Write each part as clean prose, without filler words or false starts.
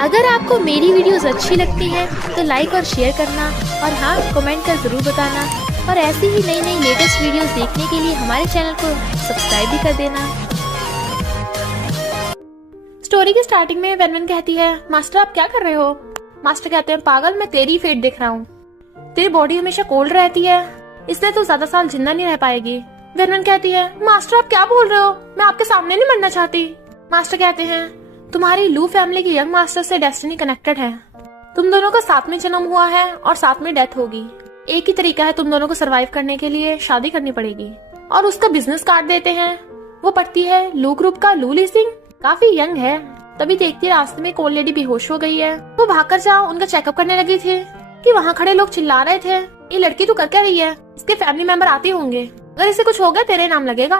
अगर आपको मेरी वीडियोस अच्छी लगती हैं तो लाइक और शेयर करना और हाँ कमेंट कर जरूर बताना और ऐसी ही नई नई लेटेस्ट वीडियोस देखने के लिए हमारे चैनल को सब्सक्राइब भी कर देना। स्टोरी की स्टार्टिंग में वेनवेन कहती है, मास्टर आप क्या कर रहे हो? मास्टर कहते हैं, पागल मैं तेरी फेट देख रहा हूँ। तेरी बॉडी हमेशा कोल्ड रहती है इसलिए तू ज्यादा साल जिंदा नहीं रह पाएगी। वेनवेन कहती है, मास्टर आप क्या बोल रहे हो? मैं आपके सामने नहीं मरना चाहती। मास्टर कहते हैं, तुम्हारी लू फैमिली की यंग मास्टर से डेस्टिनी कनेक्टेड है। तुम दोनों का साथ में जन्म हुआ है और साथ में डेथ होगी। एक ही तरीका है तुम दोनों को सरवाइव करने के लिए, शादी करनी पड़ेगी। और उसका बिजनेस कार्ड देते हैं। वो पढ़ती है लू ग्रुप का लू लीसिंग, काफी यंग है। तभी देखती है रास्ते में एक ओल्ड लेडी बेहोश हो गई है। वो भागकर जाओ उनका चेकअप करने लगी थी कि वहाँ खड़े लोग चिल्ला रहे थे, ये लड़की तो कर क्या रही है? इसके फैमिली मेंबर आते होंगे, अगर इसे कुछ हो गया तेरे नाम लगेगा।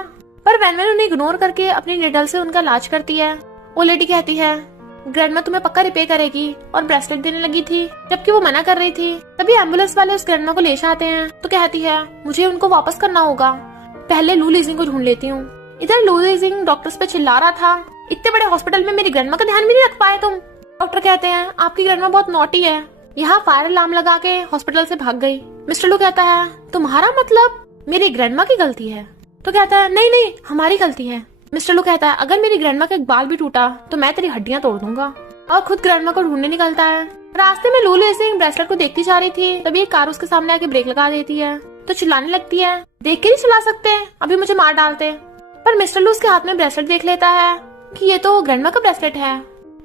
पर वेनवेन उन्हें इग्नोर करके अपनी निडल से उनका इलाज करती है। वो लेडी कहती है, ग्रैंडमा तुम्हें पक्का रिपेयर करेगी और ब्रेसलेट देने लगी थी जबकि वो मना कर रही थी। तभी एम्बुलेंस वाले उस ग्रैंडमा को ले आते हैं तो कहती है, मुझे उनको वापस करना होगा, पहले लू लीजिंग को ढूंढ लेती हूँ। इधर लू लीजिंग डॉक्टर्स पे चिल्ला रहा था, इतने बड़े हॉस्पिटल में मेरी ग्रैंडमा का ध्यान भी नहीं रख पाए तुम। डॉक्टर कहते हैं, आपकी ग्रैंडमा बहुत नॉटी है। यहाँ फायर अलार्म लगा के हॉस्पिटल से भाग गई। मिस्टर लू कहता है, तुम्हारा मतलब मेरी ग्रैंडमा की गलती है? तो कहता है, नहीं नहीं हमारी गलती है। मिस्टर लू कहता है, अगर मेरी ग्रैंडमा का एक बाल भी टूटा तो मैं तेरी हड्डियां तोड़ दूंगा। और खुद ग्रैंडमा को ढूंढने निकलता है। रास्ते में लू लीजिंग ब्रेसलेट को देखती जा रही थी, तभी एक कार उसके सामने आके ब्रेक लगा देती है तो चिल्लाने लगती है, देख के नहीं चिल्ला सकते, अभी मुझे मार डालते। पर मिस्टर लू उसके हाथ में ब्रेसलेट देख लेता है कि ये तो ग्रैंडमा का ब्रेसलेट है।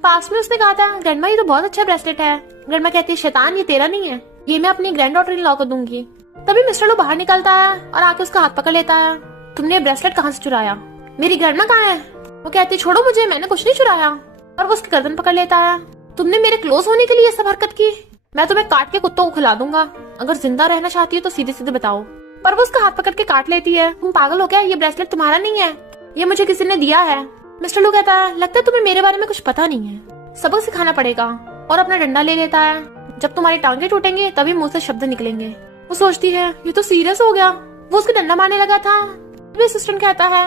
पास में उसने कहा था, ग्रैंडमा ये तो बहुत अच्छा ब्रेसलेट है। ग्रैंडमा कहती है, शैतान ये तेरा नहीं है, ये मैं अपनी ग्रैंड डॉटर इन लॉ को दूंगी। तभी मिस्टर लू बाहर निकलता है और आके उसका हाथ पकड़ लेता है, तुमने ब्रेसलेट कहाँ से चुराया? मेरी ग्रैंडमा कहाँ है? वो कहती है, छोड़ो मुझे, मैंने कुछ नहीं चुराया। और वो उसकी गर्दन पकड़ लेता है, तुमने मेरे क्लोज होने के लिए सब हरकत की, मैं तुम्हें काट के कुत्तों को खिला दूंगा, अगर जिंदा रहना चाहती हो तो सीधे सीधे बताओ। पर वो उसका हाथ पकड़ के काट लेती है, तुम पागल हो क्या? ये ब्रेसलेट तुम्हारा नहीं है, ये मुझे किसी ने दिया है। मिस्टर लू कहता है, लगता है तुम्हें मेरे बारे में कुछ पता नहीं है, सबक सिखाना पड़ेगा। और अपना डंडा ले लेता है, जब तुम्हारी टांगे टूटेंगे तभी मुंह से शब्द निकलेंगे। वो सोचती है, ये तो सीरियस हो गया। वो उसके डंडा मारने लगा था। असिस्टेंट कहता है,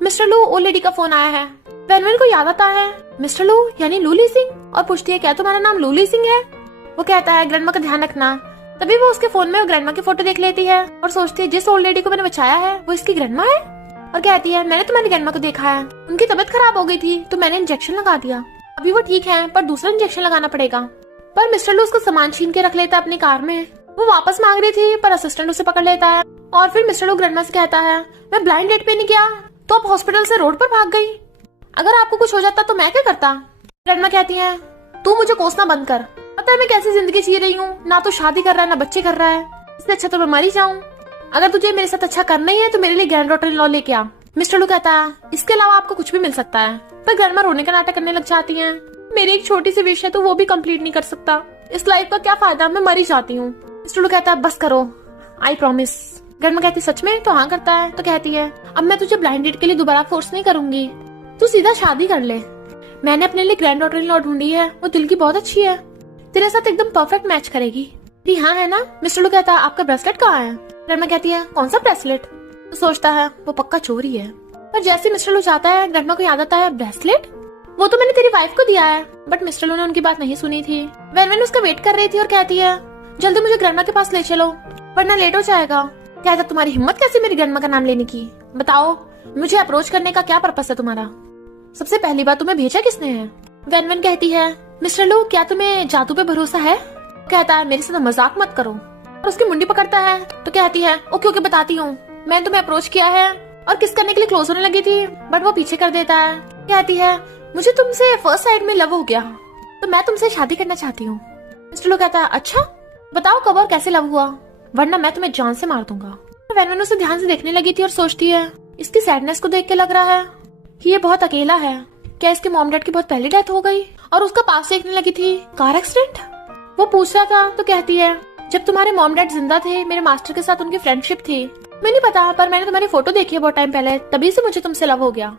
मिस्टर लू ओल्ड लेडी का फोन आया है। वेनवेन को याद आता है, मिस्टर लू यानी लू लीजिंग, और पूछती है, क्या तुम्हारा नाम लू लीजिंग है? वो कहता है, ग्रैंडमा का ध्यान रखना। तभी वो उसके फोन में ग्रैंडमा की फोटो देख लेती है और सोचती है, जिस ओल्ड लेडी को मैंने बचाया है वो इसकी ग्रैंडमा है। और कहती है, मैंने तुम्हारी ग्रैंडमा को देखा है, उनकी तबीयत खराब हो गई थी तो मैंने इंजेक्शन लगा दिया, अभी वो ठीक है पर दूसरा इंजेक्शन लगाना पड़ेगा। पर मिस्टर लू उसका सामान छीन के रख लेता है अपनी कार में। वो वापस मांग रही थी पर असिस्टेंट उसे पकड़ लेता है। और फिर मिस्टर लू ग्रैंडमा से कहता है, मैं ब्लाइंड डेट पे नहीं गया तो आप हॉस्पिटल से रोड पर भाग गई, अगर आपको कुछ हो जाता तो मैं क्या करता? ग्रैंडमा कहती है, तू मुझे कोसना बंद कर, पता है मैं कैसी जिंदगी जी रही हूँ, ना तो शादी कर रहा है ना बच्चे कर रहा है, इससे अच्छा तो मैं मर ही जाऊँ। अगर तुझे मेरे साथ अच्छा करना ही है तो मेरे लिए ग्रैंड डॉटर इन लॉ लेके आ। मिस्टर लू कहता है, इसके अलावा आपको कुछ भी मिल सकता है। पर ग्रैंडमा रोने का नाटक करने लग जाती है, मेरी एक छोटी सी विश है तो वो भी कंप्लीट नहीं कर सकता, इस लाइफ का क्या फायदा, मैं मर ही जाती हूँ। मिस्टर लू कहता है, बस करो, आई प्रॉमिस। ग्रैंडमा कहती है, सच में? तो हाँ करता है। तो कहती है, अब मैं तुझे ब्लाइंड डेट के लिए दोबारा फोर्स नहीं करूंगी, तू सीधा शादी कर ले। मैंने अपने लिए ग्रैंड डॉटर इन लॉ ढूंढी है, वो दिल की बहुत अच्छी है, तेरे साथ एकदम परफेक्ट मैच करेगी। हाँ है ना? मिस्टर लू कहता है, आपका ब्रेसलेट कहाँ है? ग्रैंडमा कहती है, कौन सा ब्रेसलेट? तो सोचता है वो पक्का चोरी है। पर जैसे मिस्टर लू चाहता है, ग्रैंडमा को याद आता है, ब्रेसलेट वो तो मैंने तेरी वाइफ को दिया है। बट मिस्टर लू ने उनकी बात नहीं सुनी थी। वेनवेन उसका वेट कर रही थी और कहती है, जल्दी मुझे ग्रैंडमा के पास ले चलो वरना लेट हो जाएगा। कहता, तुम्हारी हिम्मत कैसी मेरी ग्रैंडमा का नाम लेने की? बताओ मुझे अप्रोच करने का क्या पर्पस है तुम्हारा? सबसे पहली बात, तुम्हें भेजा किसने है? वेनवेन कहती है, मिस्टर लू क्या तुम्हें जादू पे भरोसा है? कहता है, मेरे साथ मजाक मत करो। और उसकी मुंडी पकड़ता है तो कहती है, ओके ओके बताती हूँ, मैंने तुम्हें अप्रोच किया है और किस करने के लिए क्लोज होने लगी थी बट वो पीछे कर देता है। कहती है, मुझे तुमसे फर्स्ट साइड में लव हो गया तो मैं तुमसे शादी करना चाहती हूँ। मिस्टर लू कहता है, अच्छा बताओ कब और कैसे लव हुआ, वरना मैं तुम्हें जान से मार दूंगा। वेनवेन उसे ध्यान से देखने लगी थी और सोचती है, इसकी सैडनेस को देख के लग रहा है कि ये बहुत अकेला है। क्या इसके मॉम डैड की बहुत पहले डेथ हो गई? और उसका पास देखने लगी थी, कार एक्सीडेंट। वो पूछ रहा था तो कहती है, जब तुम्हारे मॉम डैड जिंदा थे मेरे मास्टर के साथ उनकी फ्रेंडशिप थी, मैं नहीं पता पर मैंने तुम्हारी फोटो देखी है बहुत टाइम पहले, तभी से मुझे तुमसे लव हो गया।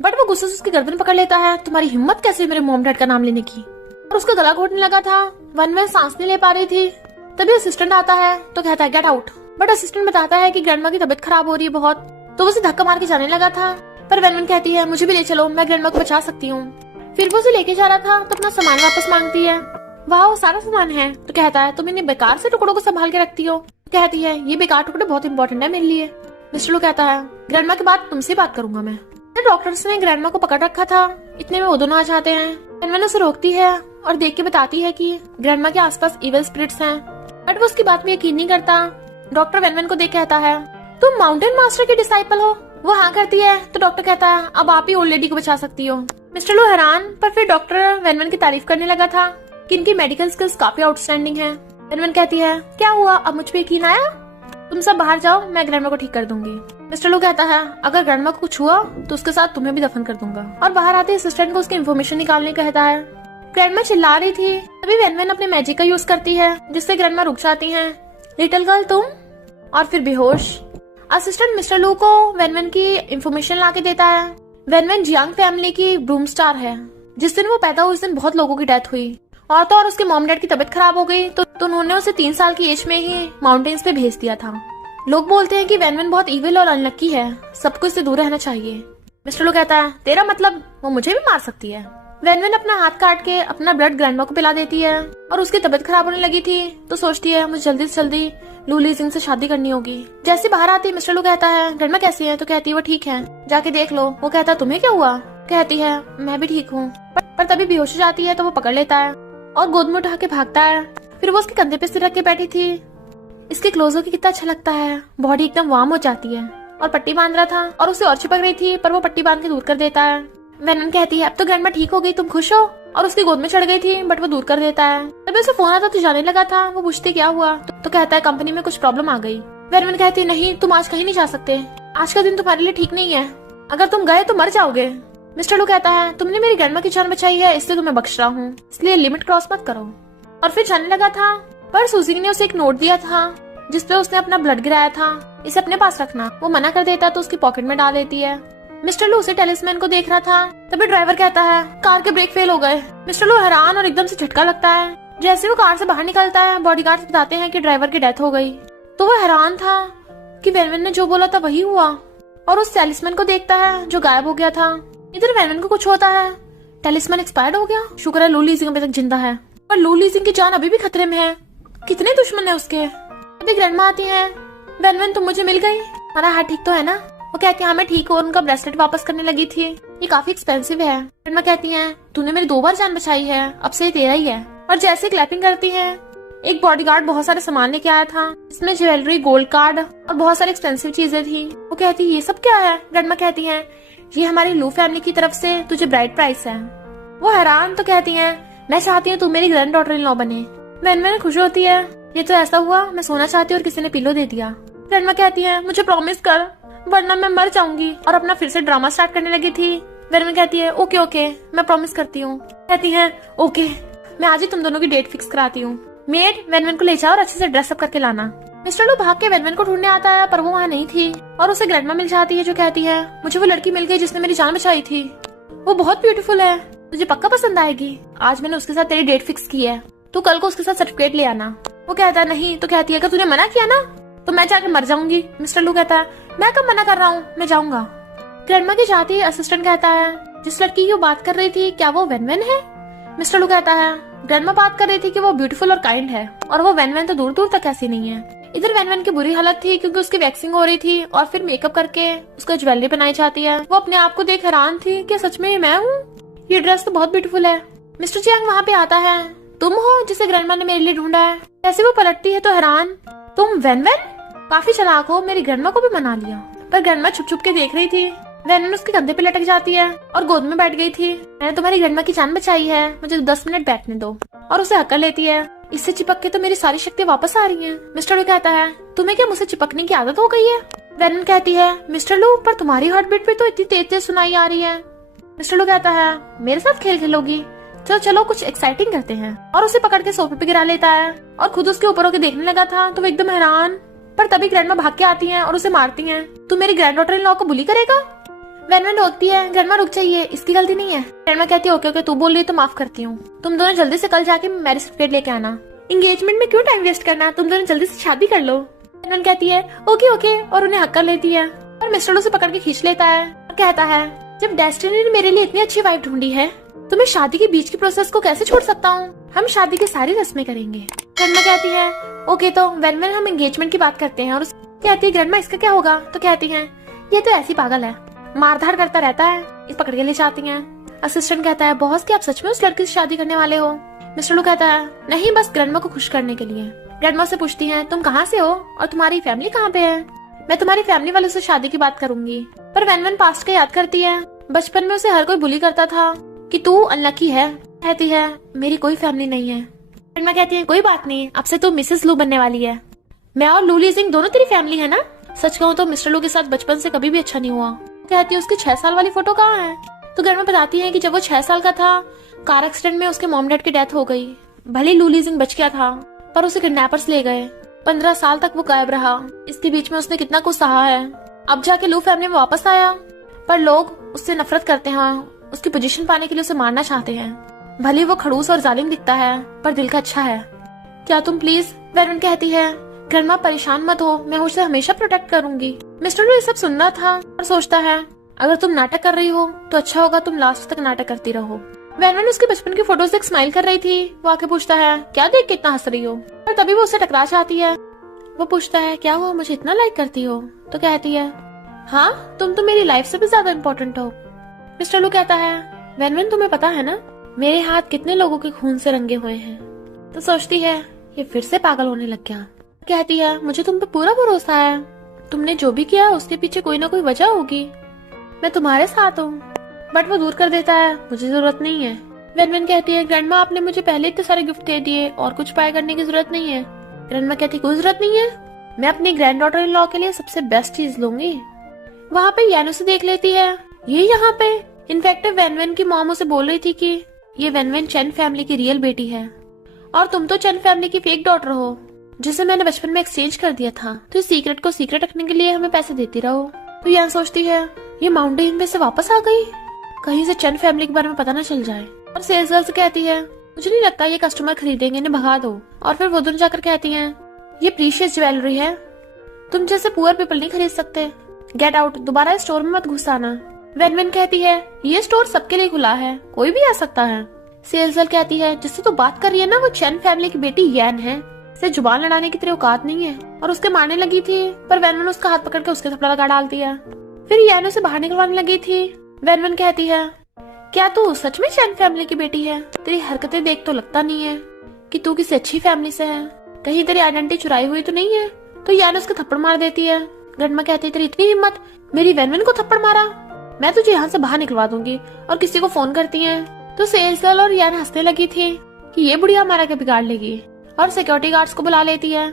बट वो गुस्से से उसकी गर्दन पकड़ लेता है, तुम्हारी हिम्मत कैसे मेरे मॉम डैड का नाम लेने की? और उसका गला घोटने लगा था। वेनवेन सांस नहीं ले पा रही थी। तभी असिस्टेंट आता है तो कहता है, गेट आउट। बट असिस्टेंट बताता है कि ग्रैंडमा की तबीयत खराब हो रही है बहुत, तो वो उसे धक्का मार के जाने लगा था। पर वेनवेन कहती है, मुझे भी ले चलो, मैं ग्रैंडमा को बचा सकती हूँ। फिर वो उसे लेके जा रहा था तो अपना सामान वापस मांगती है। वाह सारा सामान है। तो कहता है तुम इन बेकार से टुकड़ों को संभाल के रखती हो। तो कहती है ये बेकार टुकड़े बहुत इंपॉर्टेंट है मेरे लिए। मिस्टर लू कहता है ग्रैंडमा के बाद तुमसे बात करूंगा मैं। डॉक्टर्स ने ग्रैंडमा को पकड़ रखा था, इतने में वो दोनों आ जाते हैं। वेनवेन उसे रोकती है और देख के बताती है कि ग्रैंडमा के आसपास इविल स्पिरिट्स हैं, बट वो उसकी बात में यकीन नहीं करता। डॉक्टर वेनवेन को देख कहता है तुम माउंटेन मास्टर की डिसाइपल हो। वो हाँ करती है तो डॉक्टर कहता है अब आप ही ओल्ड लेडी को बचा सकती हो। मिस्टर लू हैरान, पर फिर डॉक्टर वेनवेन की तारीफ करने लगा था कि इनकी मेडिकल स्किल्स काफी आउटस्टैंडिंग है। वेनवेन कहती है क्या हुआ, अब मुझ पे यकीन आया? तुम सब बाहर जाओ, मैं ग्रैंडमा को ठीक कर दूंगी। मिस्टर लू कहता है अगर ग्रैंडमा को कुछ हुआ तो उसके साथ तुम्हें भी दफन कर दूंगा। और बाहर आते असिस्टेंट को उसकी इन्फॉर्मेशन निकालने कहता है। ग्रैंडमा चिल्ला रही थी, तभी वेनवेन अपने मैजिक का यूज करती है जिससे ग्रैंडमा रुक जाती हैं। लिटिल गर्ल तुम, और फिर बेहोश। असिस्टेंट मिस्टर लू को वेनवेन की इन्फॉर्मेशन ला के देता है। वेनवेन जियांग फैमिली की ब्रूम स्टार है। जिस दिन वो पैदा हुई उस दिन बहुत लोगों की डेथ हुई, और तो और उसके मॉम डैड की तबीयत खराब हो गई तो उन्होंने उसे 3 साल की एज में ही माउंटेन्स पे भेज दिया था। लोग बोलते हैं कि वेनवेन बहुत इविल और अनलक्की है, सबको इससे दूर रहना चाहिए। मिस्टर लू कहता है तेरा मतलब वो मुझे भी मार सकती है। वेनवेन अपना हाथ काट के अपना ब्लड ग्रैंडमा को पिला देती है, और उसकी तबीयत खराब होने लगी थी तो सोचती है मुझे जल्दी से जल्दी लू लीजिंग से शादी करनी होगी। जैसे बाहर आती मिस्टर लू कहता है ग्रैंडमा कैसी है? तो कहती है वो ठीक है, जाके देख लो। वो कहता है तुम्हें क्या हुआ? कहती है मैं भी ठीक हूँ, पर तभी बेहोश हो जाती है तो वो पकड़ लेता है और गोद में उठा के भागता है। फिर वो उसके कंधे पे सिर रख के बैठी थी। इसके क्लोज होके कितना अच्छा लगता है, बॉडी एकदम वार्म हो जाती है। और पट्टी बांध रहा था और उसे और चिपक रही थी, पर वो पट्टी बांध के दूर कर देता है। वेनवेन कहती है अब तो ग्रैंडमा ठीक हो गई, तुम खुश हो? और उसकी गोद में चढ़ गई थी, बट वो दूर कर देता है। तभी उसे फोन आता तो जाने लगा था। वो पूछती क्या हुआ तो कहता है कंपनी में कुछ प्रॉब्लम आ गई। वेनवेन कहती है नहीं, तुम आज कहीं नहीं जा सकते, आज का दिन तुम्हारे लिए ठीक नहीं है, अगर तुम गए तो मर जाओगे। मिस्टर लू कहता है तुमने मेरी ग्रैंडमा की जान बचाई है, इसलिए तुम्हें बख्श रहा हूँ, इसलिए लिमिट क्रॉस मत करो। और फिर जाने लगा था, पर सूजी ने उसे एक नोट दिया था जिसपे उसने अपना ब्लड गिराया था, इसे अपने पास रखना। वो मना कर देता तो उसकी पॉकेट में डाल देती है। मिस्टर लू उसे टेलिस्मैन को देख रहा था, तभी ड्राइवर कहता है कार के ब्रेक फेल हो गए। मिस्टर लू हैरान और एकदम से झटका लगता है। जैसे वो कार से बाहर निकलता है, बॉडीगार्ड्स बताते हैं कि ड्राइवर की डेथ हो गई। तो वो हैरान था कि वेनवेन ने जो बोला था वही हुआ, और उस टेलिस्मैन को देखता है जो गायब हो गया था। इधर वेनवेन को कुछ होता है, टेलिस्मैन एक्सपायर्ड हो गया। शुक्र है लू लीजिंग अभी तक जिंदा है, पर लू लीजिंग की जान अभी भी खतरे में है। कितने दुश्मन है उसके। अभी ग्रैंडमा आती है, वेनवेन तुम मुझे मिल गई, हमारा हाथ ठीक तो है ना? वो कहती है हाँ मैं ठीक हूँ, और उनका ब्रेसलेट वापस करने लगी थी, ये काफी एक्सपेंसिव है। ग्रैंडमा कहती है तूने मेरी 2 बार जान बचाई है, अब से तेरा ही है। और जैसे क्लैपिंग करती है, एक बॉडीगार्ड बहुत सारे सामान लेके आया था, इसमें ज्वेलरी, गोल्ड कार्ड और बहुत सारी एक्सपेंसिव चीजें थी। वो कहती है ये सब क्या है? ग्रैंडमा कहती है ये हमारी लू फैमिली की तरफ से तुझे ब्राइड प्राइस है। वो हैरान तो कहती है मैं चाहती हूँ तू मेरी ग्रैंड डॉटर इन लॉ बने। वेनवेन खुश होती है, ये तो ऐसा हुआ मैं सोना चाहती हूँ और किसी ने पिलो दे दिया। ग्रैंडमा कहती है मुझे प्रॉमिस कर, वरना मैं मर जाऊंगी। और अपना फिर से ड्रामा स्टार्ट करने लगी थी। वेनवेन कहती है ओके ओके मैं प्रॉमिस करती हूँ। कहती है ओके मैं आज ही तुम दोनों की डेट फिक्स कराती हूँ। मेड वेनवेन को ले जाओ और अच्छे से ड्रेसअप करके लाना। मिस्टर लू भाग के वेनवेन को ढूंढने आता है, पर वो वहाँ नहीं थी, और उसे ग्रैंडमा मिल जाती है जो कहती है मुझे वो लड़की मिल गई जिसने मेरी जान बचाई थी, वो बहुत ब्यूटीफुल है, तुझे पक्का पसंद आएगी। आज मैंने उसके साथ तेरी डेट फिक्स की है, तो कल को उसके साथ सर्टिफिकेट ले आना। वो कहता है नहीं। तो कहती है अगर तूने मना किया ना तो मैं जाकर मर जाऊंगी। मिस्टर लू कहता है मैं कब मना कर रहा हूँ, मैं जाऊंगा। ग्रैंडमा के जाते ही असिस्टेंट कहता है जिस लड़की की वो बात कर रही थी क्या वो वेनवेन है? मिस्टर लू कहता है ग्रैंडमा बात कर रही थी कि वो ब्यूटीफुल और काइंड है, और वो वेनवेन तो दूर दूर तक ऐसी नहीं है। इधर वेनवेन की बुरी हालत थी क्योंकि उसकी वैक्सिंग हो रही थी और फिर मेकअप करके उसको ज्वेलरी बनाई जाती है। वो अपने आप को देख हैरान थी कि सच में ये मैं हूँ, ये ड्रेस तो बहुत ब्यूटीफुल है। मिस्टर जियांग वहाँ पे आता है, तुम हो जिसे ग्रैंडमा ने मेरे लिए ढूंढा है। जैसे वो पलटती है तो हैरान, तुम वेनवेन? काफी चालाक हो, मेरी ग्रैंडमा को भी मना लिया। पर ग्रैंडमा छुप छुप के देख रही थी। वेनवेन उसके कंधे पे लटक जाती है और गोद में बैठ गई थी। मैंने तुम्हारी ग्रैंडमा की जान बचाई है, मुझे 10 मिनट बैठने दो। और उसे हक्कर लेती है, इससे चिपक के तो मेरी सारी शक्ति वापस आ रही है। मिस्टर लू कहता है तुम्हें क्या मुझसे चिपकने की आदत हो गई है? वेनवेन कहती है मिस्टर लू पर तुम्हारी हार्ट बीट भी तो इतनी तेज तेज सुनाई आ रही है। मिस्टर लू कहता है मेरे साथ खेल खेलोगी? चलो चलो कुछ एक्साइटिंग करते हैं। और उसे पकड़ के सोफे पे गिरा लेता है और खुद उसके ऊपर होकर देखने लगा था तो वो एकदम हैरान। पर तभी ग्रैंडमा भाग के आती हैं और उसे मारती हैं। तू मेरी ग्रैंड डॉटर इन लॉ को बुली करेगा? वेनवेन रोकती है, ग्रैंडमा रुक जाइए, इसकी गलती नहीं है। ग्रैंडमा कहती है ओके ओके तू बोल रही है तो माफ करती हूँ, तुम दोनों जल्दी से कल जाके मैरिज सर्टिफिकेट लेके आना। एंगेजमेंट में क्यों टाइम वेस्ट करना, तुम दोनों जल्दी से शादी कर लो। वेनवेन कहती है ओके ओके और उन्हें हक कर लेती है। और मिस्टर लू से पकड़ के खींच लेता है और कहता है जब डेस्टिनी ने मेरे लिए इतनी अच्छी वाइफ ढूंढी है तो मैं शादी के बीच की प्रोसेस को कैसे छोड़ सकता हूँ? हम शादी की सारी रस्में करेंगे। ग्रैंडमा कहती है ओके, तो वेन हम एंगेजमेंट की बात करते हैं। और कहती है ग्रैंडमा इसका क्या होगा? तो कहती है ये तो ऐसी पागल है, मारधाड़ करता रहता है, इस पकड़ के ले जाती हैं। असिस्टेंट कहता है बॉस क्या आप सच में उस लड़की से शादी करने वाले हो? मिस्टर लू कहता है नहीं, बस ग्रैंडमा को खुश करने के लिए। ग्रैंडमा से पूछती हैं तुम कहाँ से हो और तुम्हारी फैमिली कहाँ पे है? मैं तुम्हारी फैमिली वालों से शादी की बात करूंगी। पर वेन पास्ट का याद करती है, बचपन में उसे हर कोई बुली करता था कि तू अनलकी है। कहती है मेरी कोई फैमिली नहीं है। ग्रैंडमा कहती है कोई बात नहीं, अब से तू मिसेस लू बनने वाली है। मैं और लू लीजिंग दोनों तेरी फैमिली है ना? सच कहूँ तो मिस्टर लू के साथ बचपन से कभी भी अच्छा नहीं हुआ। कहती है उसकी 6 साल वाली फोटो कहाँ है? तो ग्रैंडमा बताती है कि जब वो 6 साल का था, कार एक्सीडेंट में उसके मॉम डैड की डेथ हो गई। भले लू लीजिंग बच गया था, पर उसे किडनैपर्स ले गए। 15 साल तक वो गायब रहा। इसके बीच में उसने कितना कुछ सहा है। अब जाके लू फैमिली में वापस आया, पर लोग उससे नफरत करते हैं, उसकी पोजीशन पाने के लिए उसे मारना चाहते हैं। भले वो खड़ूस और जालिम दिखता है, पर दिल का अच्छा है। क्या तुम प्लीज? वेरवन कहती है ग्रैंडमा परेशान मत हो, मैं उसे हमेशा प्रोटेक्ट करूंगी। मिस्टर लू ये सब सुन रहा था और सोचता है अगर तुम नाटक कर रही हो तो अच्छा होगा तुम लास्ट तक नाटक करती रहो। वेरवन उसके बचपन की फोटोज देख स्माइल कर रही थी। वो आके पूछता है क्या देख के इतना हंस रही हो? और तभी वो उससे टकरा जाती है। वो पूछता है क्या हुआ, मुझे इतना लाइक करती हो? तो कहती है हाँ, तुम तो मेरी लाइफ से भी ज्यादा इम्पोर्टेंट हो। मिस्टर लू कहता है वेनवेन तुम्हें पता है ना मेरे हाथ कितने लोगों के खून से रंगे हुए हैं? तो सोचती है ये फिर से पागल होने लग गया। कहती है मुझे तुम पे पूरा भरोसा है, तुमने जो भी किया उसके पीछे कोई ना कोई वजह होगी, मैं तुम्हारे साथ हूँ। बट वो दूर कर देता है, मुझे जरूरत नहीं है। वेनवेन कहती है ग्रैंडमा आपने मुझे पहले इतने सारे गिफ्ट दे दिए और कुछ बाय करने की जरूरत नहीं है। ग्रैंडमा कहती कोई जरूरत नहीं है, मैं अपनी ग्रैंड डॉटर इन लॉ के लिए सबसे बेस्ट चीज लूंगी। वहाँ पे यानो से देख लेती है ये यहाँ पे। इनफैक्ट वेनवेन की मॉम उसे बोल रही थी कि ये वेनवेन चेन फैमिली की रियल बेटी है और तुम तो चेन फैमिली की फेक डॉटर हो जिसे मैंने बचपन में एक्सचेंज कर दिया था, तो इस सीक्रेट को सीक्रेट रखने के लिए हमें पैसे देती रहो। तो यान सोचती है ये माउंटेन में से वापस आ गई, कहीं से चेन फैमिली के बारे में पता न चल जाए। और सेल्स गर्ल से कहती है मुझे नहीं लगता ये कस्टमर खरीदेंगे, इन्हें भगा दो। और फिर वो दोनों जाकर कहती हैं ये प्रीशियस ज्वेलरी है, तुम जैसे पुअर पीपल नहीं खरीद सकते, गेट आउट, दोबारा इस स्टोर में मत घुस आना। वेनवेन कहती है ये स्टोर सबके लिए खुला है, कोई भी आ सकता है। सेल्स गर्ल कहती है जिससे तो बात कर रही है ना वो चेन फैमिली की बेटी यैन है, से जुबान लड़ाने की तेरी औकात नहीं है। और उसके मारने लगी थी, पर वेनवेन उसका हाथ पकड़ के उसके थप्पड़ लगा डालती है। फिर यैन उसे बाहर निकलवाने लगी थी। वेनवेन कहती है क्या तू सच में चैन फैमिली की बेटी है? तेरी हरकतें देख तो लगता नहीं है कि तू किसी अच्छी फैमिली से है, कहीं तेरी आइडेंटिटी चुराई हुई तो नहीं है? तो यान उसको थप्पड़ मार देती है। ग्रैंडमा कहती है तेरी इतनी हिम्मत, मेरी वेनवेन को थप्पड़ मारा, मैं तुझे यहाँ से बाहर निकलवा दूंगी। और किसी को फोन करती है। तो सेल्स गर्ल और यान हंसने लगी थी कि ये बुढ़िया हमारा क्या बिगाड़ लेगी, और सिक्योरिटी गार्ड्स को बुला लेती है।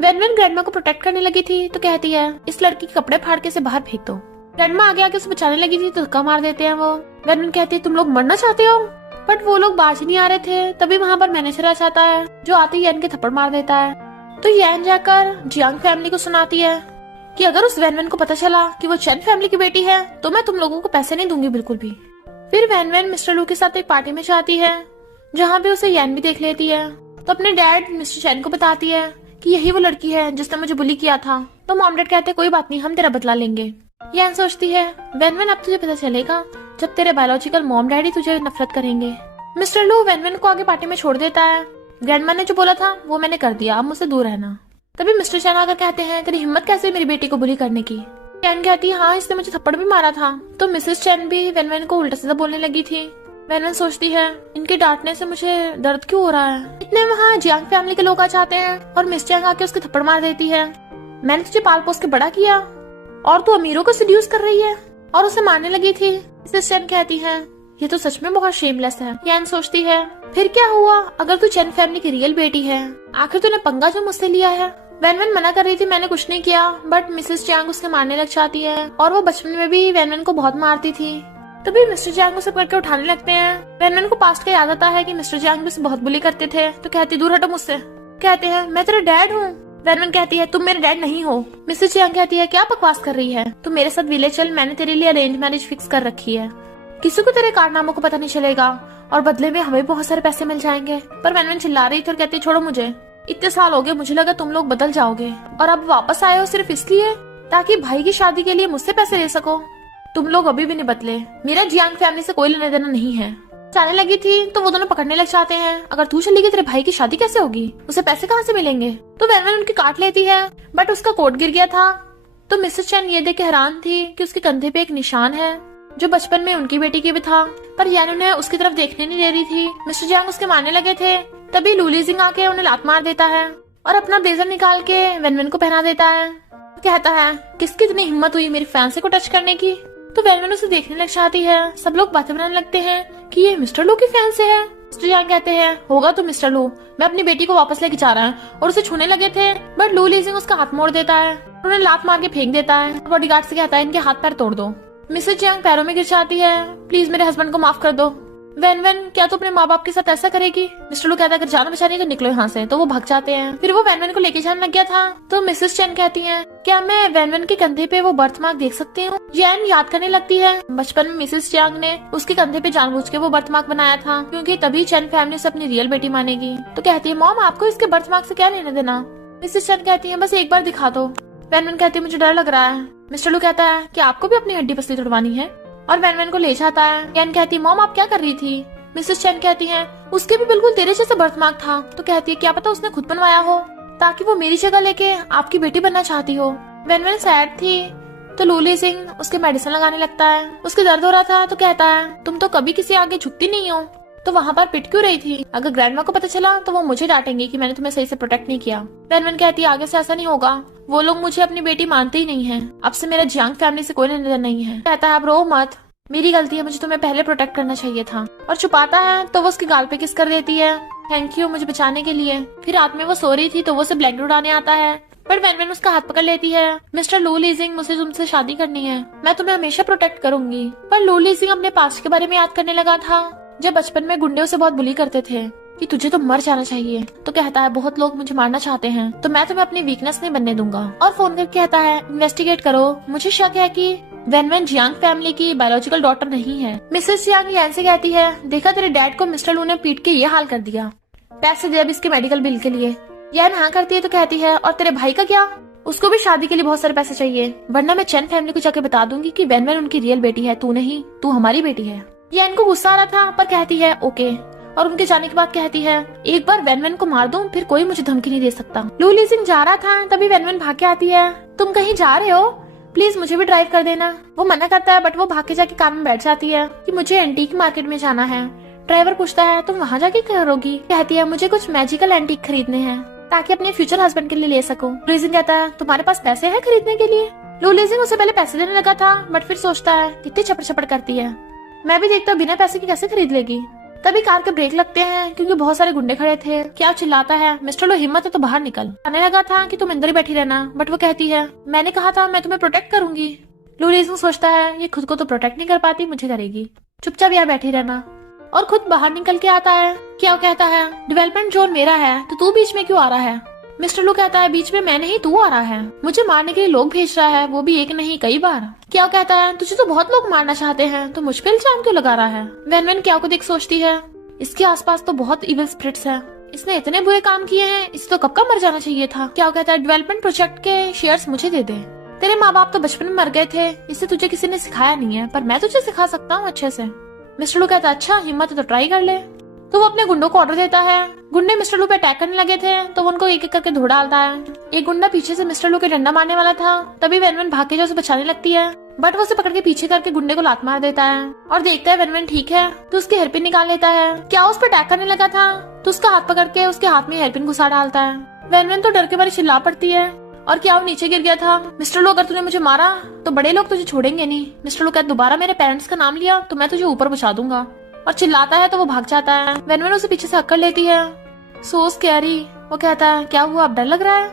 वेनवेन ग्रैंडमा को प्रोटेक्ट करने लगी थी तो कहती है इस लड़की के कपड़े फाड़ के इसे बाहर फेंक दो। ग्रैंडमा आगे आके उसे बचाने लगी थी तो धक्का मार देते हैं वो। वेनवेन कहती है तुम लोग मरना चाहते हो? बट वो लोग बाज नहीं आ रहे थे। तभी वहाँ पर मैनेजर आ जाता है जो आते ही यैन के थप्पड़ मार देता है। तो यैन जाकर जियांग फैमिली को सुनाती है कि अगर उस वेनवेन को पता चला कि वो चैन फैमिली की बेटी है तो मैं तुम लोगों को पैसे नहीं दूंगी बिल्कुल भी। फिर वेनवेन मिस्टर लू के साथ एक पार्टी में जाती है जहाँ पे उसे यैन भी देख लेती है। तो अपने डैड मिस्टर चैन को बताती है कि यही वो लड़की है जिसने मुझे बुली किया था। तो मॉम डैड कहते हैं कोई बात नहीं, हम तेरा बदला लेंगे। यैन सोचती है वेनवेन अब तुझे पता चलेगा जब तेरे बायोलॉजिकल मॉम डैडी तुझे नफरत करेंगे। मिस्टर लू वेनवेन को आगे पार्टी में छोड़ देता है। ग्रैंडमा ने जो बोला था वो मैंने कर दिया, अब मुझसे दूर रहना। तभी मिस्टर चैन आकर कहते हैं तेरी हिम्मत कैसे मेरी बेटी को बुली करने की? चैन कहती है हाँ इसने मुझे थप्पड़ भी मारा था। तो मिसेस चैन भी वेनवेन को उल्टा सीधा बोलने लगी थी। वेनवेन सोचती है इनके डांटने से मुझे दर्द क्यों हो रहा है। इतने वहाँ जियांग फैमिली के लोग आ जाते हैं और मिस चैंग आके उसके थप्पड़ मार देती है। मैंने तुझे पाल पोस के बड़ा किया और तू अमीरों को सेड्यूस कर रही है, और उसे मारने लगी थी। मिसेस चैन कहती है ये तो सच में बहुत शेमलेस है। यैन सोचती है फिर क्या हुआ अगर तू चैन फैमिली की रियल बेटी है, आखिर तूने पंगा जो मुझसे लिया है। वेनवेन मना कर रही थी मैंने कुछ नहीं किया, बट मिसेस चैंग उसके मारने लग जाती है और वो बचपन में भी वेनवेन को बहुत मारती थी। तभी मिस्टर चैंग उसे पकड़ के उठाने लगते हैं। वेनवेन को पास्ट का याद आता है कि मिस्टर चैंग भी उसे बहुत बुली करते थे। तो कहती दूर हटो मुझसे। कहते हैं मैं तेरा डैड हूँ। वेनवेन कहती है तुम मेरे डैड नहीं हो। मिस्टर चैंग कहती है क्या बकवास कर रही है, तुम मेरे साथ विलेज चल, मैंने तेरे लिए अरेंज मैरिज फिक्स कर रखी है, किसी को तेरे कारनामों को पता नहीं चलेगा और बदले में हमें बहुत सारे पैसे मिल जाएंगे। पर वेनवेन चिल्ला रही थी और कहती छोड़ो मुझे, इतने साल हो गए, मुझे लगा तुम लोग बदल जाओगे और अब वापस आए हो सिर्फ इसलिए ताकि भाई की शादी के लिए मुझसे पैसे ले सको। तुम लोग अभी भी नहीं बदले, मेरा जियांग फैमिली से कोई लेना देना नहीं है। जाने लगी थी तो वो दोनों पकड़ने लग जाते हैं। अगर तू चली गई तेरे भाई की शादी कैसे होगी, उसे पैसे कहाँ से मिलेंगे। तो वैन उनकी काट लेती है बट उसका कोट गिर गया था। तो मिसेस चैन ये देख के हैरान थी कि उसके कंधे पे एक निशान है जो बचपन में उनकी बेटी के भी था, पर यान उन्हें उसकी तरफ देखने नहीं दे रही थी। मिस्टर जियांग उसके मारने लगे थे, तभी लूली जिंग आके उन्हें लात मार देता है और अपना ब्लेजर निकाल के वेनवेन को पहना देता है। कहता है किसकी इतनी हिम्मत हुई मेरी फैंसी को टच करने की। तो वेनवेन उसे देखने लग जाती है। सब लोग बातें बनाने लगते हैं कि ये मिस्टर लू की फैन से है। मिस्टर जियांग कहते हैं होगा तो मिस्टर लू, मैं अपनी बेटी को वापस लेके जा रहा है, और उसे छूने लगे थे बट लू लीजिंग उसका हाथ मोड़ देता है, उन्हें लात मार के फेंक देता है। बॉडीगार्ड से कहता है इनके हाथ पैर तोड़ दो। मिसेस जियांग पैरों में गिर जाती है, प्लीज मेरे हस्बैंड को माफ कर दो। वेनवेन क्या तू अपने माँ बाप के साथ ऐसा करेगी। मिस्टर लू कहता है अगर जाना बचा नहीं तो निकलो यहाँ से। तो वो भाग जाते हैं। फिर वो वेनवेन को लेके जाने लग गया था। तो मिसेस चैन कहती हैं क्या मैं वेनवेन के कंधे पे वो बर्थ मार्क देख सकती हूँ। जैन याद करने लगती है बचपन में मिसेस चियांग ने उसके कंधे पे जानबूझ के वो बर्थ मार्क बनाया था क्योंकि तभी चैन फैमिली से अपनी रियल बेटी मानेगी। तो कहती है मॉम आपको इसके बर्थ मार्क से क्या लेने देना। मिसेस चैन कहती है बस एक बार दिखा दो। वेनवेन कहती है मुझे डर लग रहा है। मिस्टर लू कहता है कि आपको भी अपनी हड्डी पसली तोड़वानी है, और वेनवेन को ले जाता है। जैन कहती है मॉम आप क्या कर रही थी। मिसेस चैन कहती है उसके भी बिल्कुल तेरे जैसा बर्थ मार्क था। तो कहती है क्या पता उसने खुद बनवाया हो ताकि वो मेरी जगह लेके आपकी बेटी बनना चाहती हो। वेनवेन सैड थी तो लूली सिंह उसके मेडिसिन लगाने लगता है। उसके दर्द हो रहा था तो कहता है तुम तो कभी किसी आगे झुकती नहीं हो, तो वहाँ पर पिट क्यों रही थी। अगर ग्रैंडमा को पता चला तो वो मुझे डांटेंगे कि मैंने तुम्हें सही से प्रोटेक्ट नहीं किया। वेनवेन कहती है आगे से ऐसा नहीं होगा, वो लोग मुझे अपनी बेटी मानते ही नहीं है, अब से मेरा जियांग फैमिली से कोई लेना देना नहीं है। कहता है अब रो मत, मेरी गलती है, मुझे तुम्हें पहले प्रोटेक्ट करना चाहिए था। और छुपाता है तो वो उसके गाल पे किस कर देती है, थैंक यू मुझे बचाने के लिए। फिर रात में वो सो रही थी तो वो उसे ब्लैंकेट उड़ाने आता है, पर वेनवेन उसका हाथ पकड़ लेती है। मिस्टर लू लीजिंग मुझे तुमसे शादी करनी है, मैं तुम्हें हमेशा प्रोटेक्ट करूंगी। पर लू लीजिंग अपने पास्ट के बारे में याद करने लगा था जब बचपन में गुंडे उसे बहुत बुली करते थे कि तुझे तो मर जाना चाहिए। तो कहता है बहुत लोग मुझे मारना चाहते हैं तो मैं तुम्हें अपनी वीकनेस नहीं बनने दूंगा। और फोन करके कहता है इन्वेस्टिगेट करो, मुझे शक है कि वेनवेन जियांग फैमिली की बायोलॉजिकल डॉटर नहीं है। मिसेस जियांग यान से कहती है देखा तेरे डैड को मिस्टर लू ने पीट के ये हाल कर दिया, पैसे दे अब इसके मेडिकल बिल के लिए। यान हाँ करती है तो कहती है और तेरे भाई का क्या, उसको भी शादी के लिए बहुत सारे पैसे चाहिए, वरना मैं चैन फैमिली को जाके बता दूंगी कि वेनवेन उनकी रियल बेटी है, तू नहीं, तू हमारी बेटी है। यान को गुस्सा आ रहा था पर कहती है ओके, और उनके जाने के बाद कहती है एक बार वेनवेन को मार दूं फिर कोई मुझे धमकी नहीं दे सकता। लू लीजिंग जा रहा था तभी वेनवेन भाग के आती है, तुम कहीं जा रहे हो, प्लीज मुझे भी ड्राइव कर देना। वो मना करता है बट वो भाग के जाके कार में बैठ जाती है कि मुझे एंटीक मार्केट में जाना है। ड्राइवर पूछता है तुम वहाँ जाके क्या करोगी। कहती है मुझे कुछ मैजिकल एंटीक खरीदने हैं ताकि अपने फ्यूचर हस्बैंड के लिए ले सकूं। लीजिंग कहता है तुम्हारे पास पैसे हैं खरीदने के लिए। लू लीजिंग उसे पहले पैसे देने लगा था बट फिर सोचता है कितनी चपड़ चपड़ करती है, मैं भी देखता हूँ बिना पैसे के कैसे खरीद लेगी। तभी कार के ब्रेक लगते हैं क्योंकि बहुत सारे गुंडे खड़े थे। क्या चिल्लाता है मिस्टर लो हिम्मत है तो बाहर निकल। आने लगा था कि तुम अंदर ही बैठी रहना बट वो कहती है मैंने कहा था मैं तुम्हें प्रोटेक्ट करूंगी। लू लीजिंग सोचता है ये खुद को तो प्रोटेक्ट नहीं कर पाती, मुझे करेगी, चुपचाप यहाँ बैठी रहना। और खुद बाहर निकल के आता है। क्या कहता है डेवलपमेंट जोन मेरा है तो तू बीच में क्यों आ रहा है। मिस्टर लू कहता है बीच में मैं नहीं तू आ रहा है, मुझे मारने के लिए लोग भेज रहा है, वो भी एक नहीं कई बार। क्या कहता है तुझे तो बहुत लोग मारना चाहते हैं तो मुझ पे इल्जाम क्यों लगा रहा है। वेनवेन क्या को देख सोचती है इसके आसपास तो बहुत इविल स्पिरिट्स है, इसने इतने बुरे काम किए हैं, इसे तो कब का मर जाना चाहिए था। क्या कहता है डेवलपमेंट प्रोजेक्ट के शेयर्स मुझे दे दे, तेरे माँ बाप तो बचपन में मर गए थे, इससे तुझे किसी ने सिखाया नहीं है पर मैं तुझे सिखा सकता हूँ अच्छे से। मिस्टर लू कहता है अच्छा हिम्मत है तो ट्राई कर ले। तो वो अपने गुंडों को ऑर्डर देता है। गुंडे मिस्टर लू पे अटैक करने लगे थे तो वो उनको एक एक करके धो डालता है। एक गुंडा पीछे से मिस्टर लू के डंडा मारने वाला था तभी वेनवेन भाग के जो उसे बचाने लगती है बट वो उसे पकड़ के पीछे करके गुंडे को लात मार देता है और देखता है वेनवेन ठीक है तो उसके हेयरपिन निकाल लेता है। क्या उस पर अटैक करने लगा था तो उसका हाथ पकड़ के उसके हाथ में हेयरपिन घुसा डालता है। वेनवेन तो डर के मारे चिल्ला पड़ती है और क्या वो नीचे गिर गया था। मिस्टर लू अगर तूने मुझे मारा तो बड़े लोग तुझे छोड़ेंगे नहीं। मिस्टर लू कहता दोबारा मेरे पेरेंट्स का नाम लिया तो मैं तुझे ऊपर पहुंचा दूंगा, और चिल्लाता है तो वो भाग जाता है। वेनवेन उसे पीछे से हक्कर लेती है, सो स्कैरी। वो कहता है क्या हुआ अब डर लग रहा है,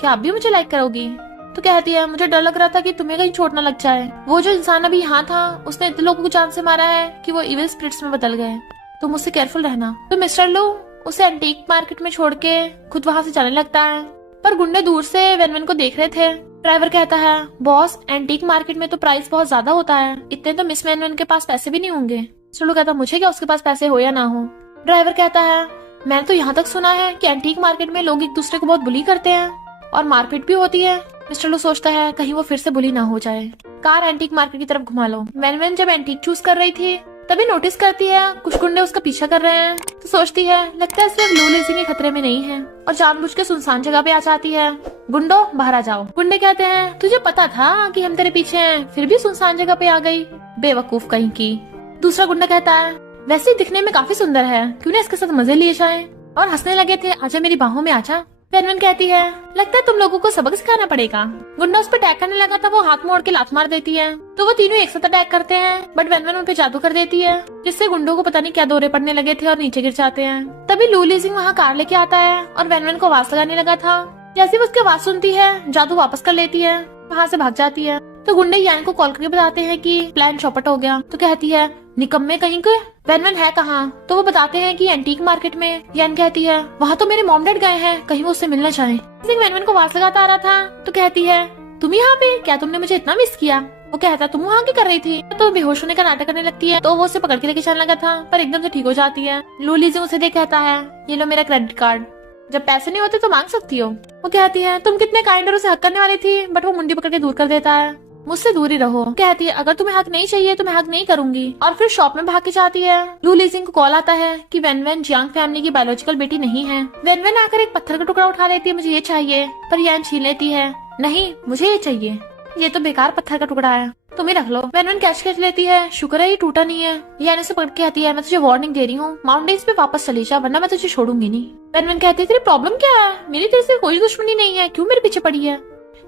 क्या आप भी मुझे लाइक करोगी। तो कहती है मुझे डर लग रहा था कि तुम्हें कहीं चोट न लग जाए, वो जो इंसान अभी यहाँ था उसने इतने लोगों को जान से मारा है कि वो इविल स्पिरिट्स में बदल गए, तो मुझसे केयरफुल रहना। तो मिस्टर लू उसे एंटीक मार्केट में छोड़ के खुद वहाँ से जाने लगता है पर गुंडे दूर से वेनवेन को देख रहे थे। ड्राइवर कहता है बॉस एंटीक मार्केट में तो प्राइस बहुत ज्यादा होता है, इतने तो मिस वेनवेन के पास पैसे भी नहीं होंगे। चलो कहता मुझे क्या उसके पास पैसे हो या ना हो। ड्राइवर कहता है मैंने तो यहाँ तक सुना है कि एंटीक मार्केट में लोग एक दूसरे को बहुत बुली करते हैं और मारपीट भी होती है। मिस्टर लू सोचता है कहीं वो फिर से बुली ना हो जाए। कार एंटीक मार्केट की तरफ घुमा लो। वेनवेन जब एंटीक चूज कर रही थी तभी नोटिस करती है कुछ गुंडे उसका पीछा कर रहे हैं, तो सोचती है लगता है सिर्फ लू लेजिंग के खतरे में नहीं है, और जानबूझ के सुनसान जगह पे आ जाती है। गुंडो बाहर आ जाओ। गुंडे कहते हैं तुझे पता था कि हम तेरे पीछे हैं, फिर भी सुनसान जगह पे आ गई, बेवकूफ कहीं की। दूसरा गुंडा कहता है वैसे दिखने में काफी सुंदर है, क्यों ना इसके साथ मजे लिए जाए, और हंसने लगे थे। आजा मेरी बाहों में आजा। वेनवेन कहती है लगता है तुम लोगों को सबक सिखाना पड़ेगा। गुंडा उस पर अटैक करने लगा था, वो हाथ मोड़ के लात मार देती है, तो वो तीनों एक साथ अटैक करते हैं, बट वेनवेन उन पे जादू कर देती है, जिससे गुंडों को पता नहीं क्या दौरे पड़ने लगे थे और नीचे गिर जाते हैं। तभी लू लीजिंग वहाँ कार लेके आता है और वेनवेन को आवाज लगाने लगा था। जैसे वो उसकी आवाज सुनती है, जादू वापस कर लेती है, वहाँ से भाग जाती है। तो गुंडे यान को कॉल करके बताते हैं कि प्लान चौपट हो गया। तो कहती है निकम्मे कहीं के, वेनवेन है कहाँ? तो वो बताते हैं कि एंटीक मार्केट में। यान कहती है वहाँ तो मेरे मॉम डैड गए हैं, कहीं वो उससे मिलना चाहे। वेनवेन को आवाज लगाता आ रहा था, तो कहती है तुम यहाँ पे, क्या तुमने मुझे इतना मिस किया? वो कहता तुम वहाँ क्या कर रही थी? तो बेहोश होने का नाटक करने लगती है, तो वो उसे पकड़ के लेके चलने लगा था, पर एकदम से ठीक हो जाती है। लू लीजिंग उसे देख कहता है ये लो मेरा क्रेडिट कार्ड, जब पैसे नहीं होते तो मांग सकती हो। वो कहती है तुम कितने काइंड, और उसे हक करने वाली थी, बट वो मुंडी पकड़ के दूर कर देता है, मुझसे दूर ही रहो। कहती है अगर तुम्हें हक नहीं चाहिए तो मैं हक नहीं करूंगी, और फिर शॉप में भाग के जाती है। लू लीजिंग को कॉल आता है कि वेनवेन जियांग फैमिली की बायोलॉजिकल बेटी नहीं है। वेनवेन आकर एक पत्थर का टुकड़ा उठा लेती है, मुझे ये चाहिए, पर यान छीन लेती है, नहीं मुझे ये चाहिए, ये तो बेकार पत्थर का टुकड़ा है, तुम ही रख लो। वेनवेन कैच खींच लेती है, शुक्र है ये टूटा नहीं है। यान उसे पकड़ के कहती है मैं तुझे वार्निंग दे रही हूँ, माउंटेन्स पे वापस चली जा, वरना मैं तुझे छोड़ूंगी नहीं। वेनवेन कहती है तेरी प्रॉब्लम क्या है? मेरी तेरे से कोई दुश्मनी नहीं है, क्यों मेरे पीछे पड़ी है?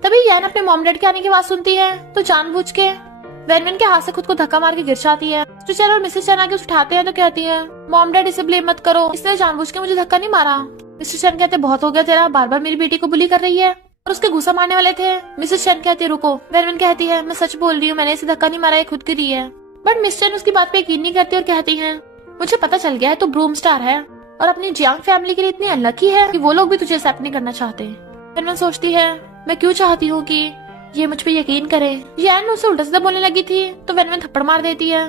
तभी यान अपने मॉम डैड के आने की आवाज सुनती है, तो जानबूझ के वेनवेन के हाथ से खुद को धक्का मार के गिर जाती है। मिस्टर चैन और मिसेस चैन आके उसे उठाते हैं, तो कहती है मॉम डैड इसे ब्लेम मत करो, इसने जानबूझ के मुझे धक्का नहीं मारा। मिस्टर चैन कहते बहुत हो गया तेरा, बार बार मेरी बेटी को बुली कर रही है, और उसके गुस्सा मारने वाले थे। मिसेस चैन कहती है रुको। वेनवेन कहती है मैं सच बोल रही हूँ, मैंने इसे धक्का नहीं मारा, ये खुद गिरी है। बट मिस चैन उसकी बात पे यकीन नहीं करती और कहती है मुझे पता चल गया है तो ब्रूम स्टार है, और अपनी जियांग फैमिली के लिए इतनी अनलकी है कि वो लोग भी तुझे एक्सेप्ट नहीं करना चाहते। वेनवेन सोचती है मैं क्यों चाहती हूँ कि ये मुझ पे यकीन करे। यान उसे उल्टा सीधा बोलने लगी थी, तो वेनवेन थप्पड़ मार देती है।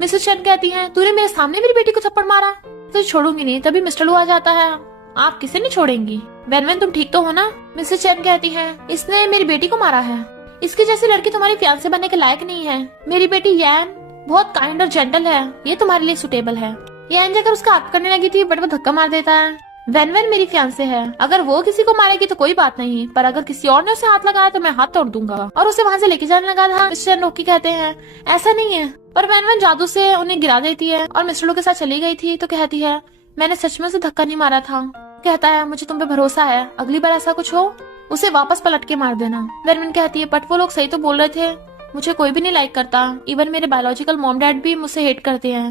मिसेस चैन कहती है तूने मेरे सामने मेरी बेटी को थप्पड़ मारा, तो छोड़ूंगी नहीं। तभी मिस्टर लू आ जाता है, आप किसे नहीं छोड़ेंगी? वेनवेन तुम ठीक तो हो ना? मिसेस चैन कहती है इसने मेरी बेटी को मारा है, इसकी जैसी लड़की तुम्हारी फियांसे बनने के लायक नहीं है। मेरी बेटी यान बहुत काइंड और जेंटल है, ये तुम्हारे लिए सुटेबल है। यान जाकर उसका हाथ करने लगी थी, बट वो धक्का मार देता है। वेनवेन मेरी फियांसे है, अगर वो किसी को मारेगी तो कोई बात नहीं, पर अगर किसी और ने उसे हाथ लगाया तो मैं हाथ तोड़ दूंगा, और उसे वहाँ से लेके जाने लगा था। मिस्टर रोकी कहते हैं ऐसा नहीं है, पर वेनवेन जादू से उन्हें गिरा देती है और मिस्टर लो के साथ चली गई थी। तो कहती है मैंने सच में उसे धक्का नहीं मारा था। कहता है मुझे तुम पे भरोसा है, अगली बार ऐसा कुछ हो उसे वापस पलट के मार देना। वेनवेन कहती है बट वो लोग सही तो बोल रहे थे, मुझे कोई भी नहीं लाइक करता, इवन मेरे बायोलॉजिकल मॉम डैड भी मुझसे हेट करते हैं।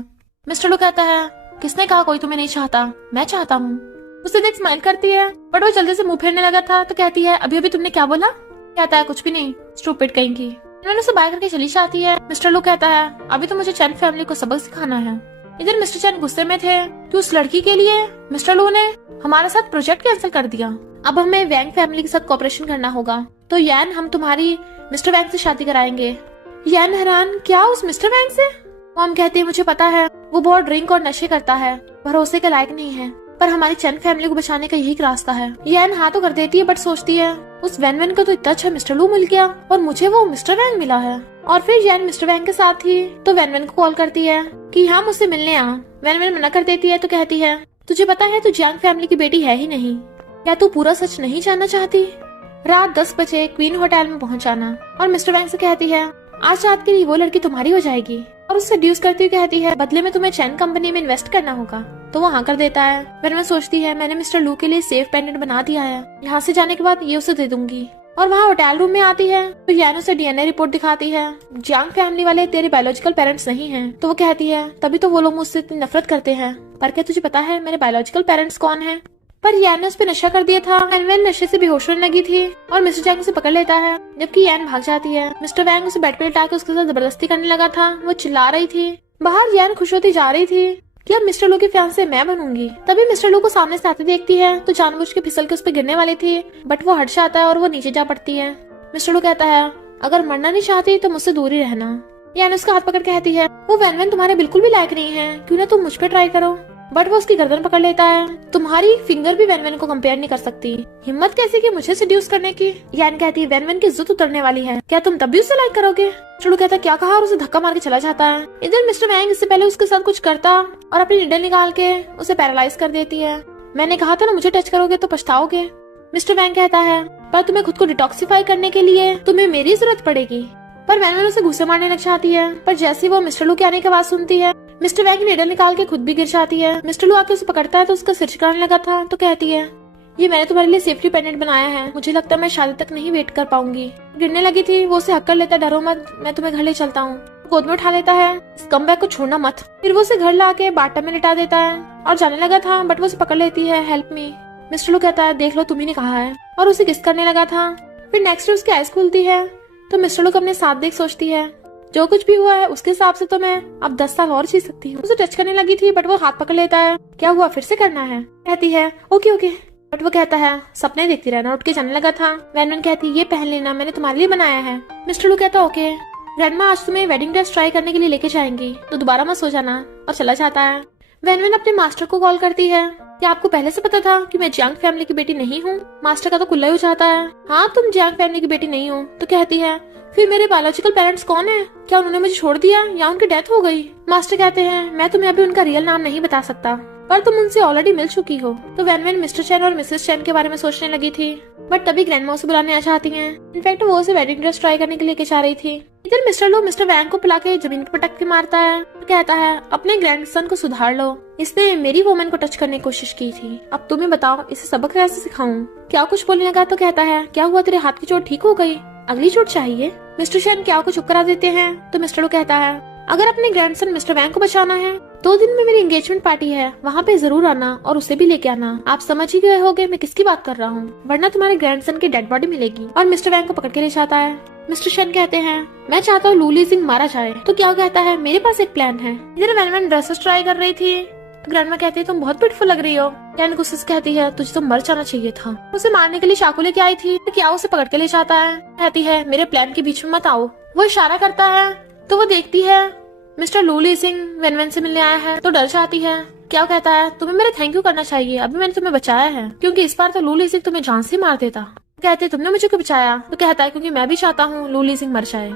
मिस्टर लो कहता है किसने कहा कोई तुम्हें नहीं चाहता, मैं चाहता हूँ। उसे देख स्माइल करती है, बट वो जल्दी से मुंह फेरने लगा था। तो कहती है अभी अभी तुमने क्या बोला? कहता है कुछ भी नहीं, स्टूपिड कहीं की। मैंने उसे बाय करके चली जाती है। मिस्टर लू कहता है अभी तो मुझे चैन फैमिली को सबक सिखाना है। इधर मिस्टर चैन गुस्से में थे कि उस लड़की के लिए मिस्टर लू ने हमारे साथ प्रोजेक्ट कैंसिल कर दिया, अब हमें वैंग फैमिली के साथ कोऑपरेशन करना होगा, तो यान हम तुम्हारी मिस्टर वैंग से शादी कराएंगे। यान हैरान, क्या उस मिस्टर वैंग से? मॉम कहती है मुझे पता है, वो बहुत ड्रिंक और नशे करता है, भरोसे के लायक नहीं है, पर हमारी चैन फैमिली को बचाने का यही एक रास्ता है। यान हाँ तो कर देती है, बट सोचती है उस वैन को तो इतना अच्छा मिस्टर लू मिल गया और मुझे वो मिस्टर वैंग मिला है। और फिर यान मिस्टर वैंग के साथ थी, तो वैन को कॉल करती है कि हाँ मुझसे मिलने आ। वैन मना कर देती है, तो कहती है तुझे पता है तू जियांग फैमिली की बेटी है ही नहीं, क्या तू पूरा सच नहीं जानना चाहती? रात 10 बजे क्वीन होटल में पहुँचाना। और मिस्टर वैंग से कहती है आज रात के लिए वो लड़की तुम्हारी हो जाएगी, और उससे ड्यूस करती हुई कहती है बदले में तुम्हें चैन कंपनी में इन्वेस्ट करना होगा। तो वो हाँ कर देता है। वैन सोचती है मैंने मिस्टर लू के लिए सेफ पेंडेंट बना दिया है, यहाँ से जाने के बाद ये उसे दे दूंगी। और वहाँ होटल रूम में आती है, तो यान उसे डीएनए रिपोर्ट दिखाती है। जियांग फैमिली वाले तेरे बायोलॉजिकल पेरेंट्स नहीं हैं। तो वो कहती है तभी तो वो लोग मुझसे इतनी नफरत करते हैं, पर क्या तुझे पता है मेरे बायोलॉजिकल पेरेंट्स कौन है? पर यान ने उस पर नशा कर दिया था। वैन नशे से बेहोश होने लगी थी और मिस्टर जैंग उसे पकड़ लेता है, जबकि यान भाग जाती है। मिस्टर वैंग उसे बेड पे लिटा के उसके साथ जबरदस्ती करने लगा था। वो चिल्ला रही थी। बाहर यान खुश होती जा रही थी कि अब मिस्टर लू के फियांसे मैं बनूंगी। तभी मिस्टर लू को सामने से आते देखती है, तो जानबूझ के फिसल के उस पर गिरने वाली थी, बट वो हट जाता है और वो नीचे जा पड़ती है। मिस्टर लू कहता है अगर मरना नहीं चाहती तो मुझसे दूर ही रहना। यान उसका हाथ पकड़ कहती है वो वैन तुम्हारे बिल्कुल भी लायक नहीं है, क्यों ना तुम मुझ पे ट्राई करो। बट वो उसकी गर्दन पकड़ लेता है। तुम्हारी फिंगर भी वैन को कंपेयर नहीं कर सकती। हिम्मत कैसी की मुझे सेड्यूस करने की। यान कहती है वैन की इज्जत उतरने वाली है, क्या तुम तब भी उसे लाइक करोगे। चुड़ू कहता है क्या कहा और उसे धक्का मार के चला जाता है। इधर मिस्टर वैंग इससे पहले उसके साथ कुछ करता और अपनी नीडल निकाल के उसे पैरालाइज कर देती है। मैंने कहा था ना मुझे टच करोगे तो पछताओगे। मिस्टर वैंग कहता है पर तुम्हें खुद को डिटॉक्सिफाई करने के लिए तुम्हें मेरी जरूरत पड़ेगी। पर वैन उसे घुसे मारने लग जाती है, पर जैसे वो मिस्टर लू के आने की आवाज सुनती है मिस्टर वैंग नीडल निकाल के खुद भी गिर जाती है। मिस्टर लू आके उसे पकड़ता है तो उसका सिर चिकाने लगा था तो कहती है ये मैंने तुम्हारे लिए सेफ्टी पेंडेंट बनाया है, मुझे लगता है मैं शादी तक नहीं वेट कर पाऊंगी। गिरने लगी थी वो उसे हक कर लेता है, डरो मत मैं तुम्हें घर ले चलता हूँ। गोद में उठा लेता है, इस कमबैक को छोड़ना मत। फिर वो उसे घर ला के बाटम में लिटा देता है और जाने लगा था बट वो उसे पकड़ लेती है, हेल्प मी। मिस्टर लू कहता है देख लो तुम्ही ने कहा है, और उसे किस करने लगा था। फिर नेक्स्ट डे उसकी आइज खुलती है तो मिस्टर लू अपने साथ देख सोचती है जो कुछ भी हुआ है उसके हिसाब से तो मैं अब 10 साल और जी सकती हूँ। उसे टच करने लगी थी बट वो हाथ पकड़ लेता है, क्या हुआ फिर से करना है। कहती है ओके ओके, बट वो कहता है सपने देखती रहना। उठ के जाने लगा था। वैन कहती है ये पहन लेना मैंने तुम्हारे लिए बनाया है। मिस्टर लू कहता ओके। ग्रैंडमा आज तुम्हें वेडिंग ड्रेस ट्राई करने के लिए लेके जाएंगी तो दोबारा मत सो जाना, और चला जाता है। वैन अपने मास्टर को कॉल करती है, क्या आपको पहले से पता था कि मैं जियांग फैमिली की बेटी नहीं हूँ। मास्टर का तो कुल्ला ही हो जाता है, हाँ तुम जियांग फैमिली की बेटी नहीं हो। तो कहती है फिर मेरे बायोलॉजिकल पेरेंट्स कौन है, क्या उन्होंने मुझे छोड़ दिया या उनकी डेथ हो गई। मास्टर कहते हैं मैं तुम्हें अभी उनका रियल नाम नहीं बता सकता पर तुम उनसे ऑलरेडी मिल चुकी हो। तो वैन मिस्टर चैन और मिसेस चैन के बारे में सोचने लगी थी बट तभी ग्रैंडमा उसे बुलाने आ जाती हैं। इनफैक्ट वो उसे वेडिंग ड्रेस ट्राई करने के लिए जा रही थी। इधर मिस्टर लू मिस्टर वैंग को पिला के जमीन पर पटक के मारता है और कहता है अपने ग्रैंडसन को सुधार लो, इसने मेरी वुमन को टच करने की कोशिश की थी, अब तुम्हें बताओ इसे सबक कैसे सिखाऊं। क्या कुछ बोलने लगा तो कहता है क्या हुआ तेरे हाथ की चोट ठीक हो गई, अगली चोट चाहिए। मिस्टर चैन क्या को चुप करा देते हैं तो मिस्टर लू कहता है अगर अपने ग्रैंडसन मिस्टर वैंग को बचाना है 2 दिन में मेरी एंगेजमेंट पार्टी है, वहाँ पे जरूर आना और उसे भी लेके आना। आप समझ ही गए होगे मैं किसकी बात कर रहा हूँ, वरना तुम्हारे ग्रैंडसन की डेड बॉडी मिलेगी। और मिस्टर वैंग को पकड़ के ले जाता है। मिस्टर शन कहते हैं मैं चाहता हूँ लू लीजिंग मारा जाए। तो क्या कहता है मेरे पास एक प्लान है। इधर वैन ड्रेसेस ट्राई कर रही थी तो ग्रैंडमा कहती है तुम बहुत ब्यूटीफुल लग रही हो। यानी गुस्से से कहती है तुझे तो मर जाना चाहिए था। उसे मारने के लिए चाकू लेके आई थी तो क्या उसे पकड़ के ले जाता है। कहती है मेरे प्लान के बीच में मत आओ। वो इशारा करता है तो वो देखती है मिस्टर लू लीजिंग वैन से मिलने आया है तो डर जाती है। क्या कहता है तुम्हें मेरे थैंक यू करना चाहिए, अभी मैंने तुम्हें बचाया है, क्योंकि इस बार तो लू लीजिंग तुम्हें जान से मार देता। कहते तुमने मुझे क्यों बचाया। तो कहता है क्योंकि मैं भी चाहता हूँ लू लीजिंग मर जाए।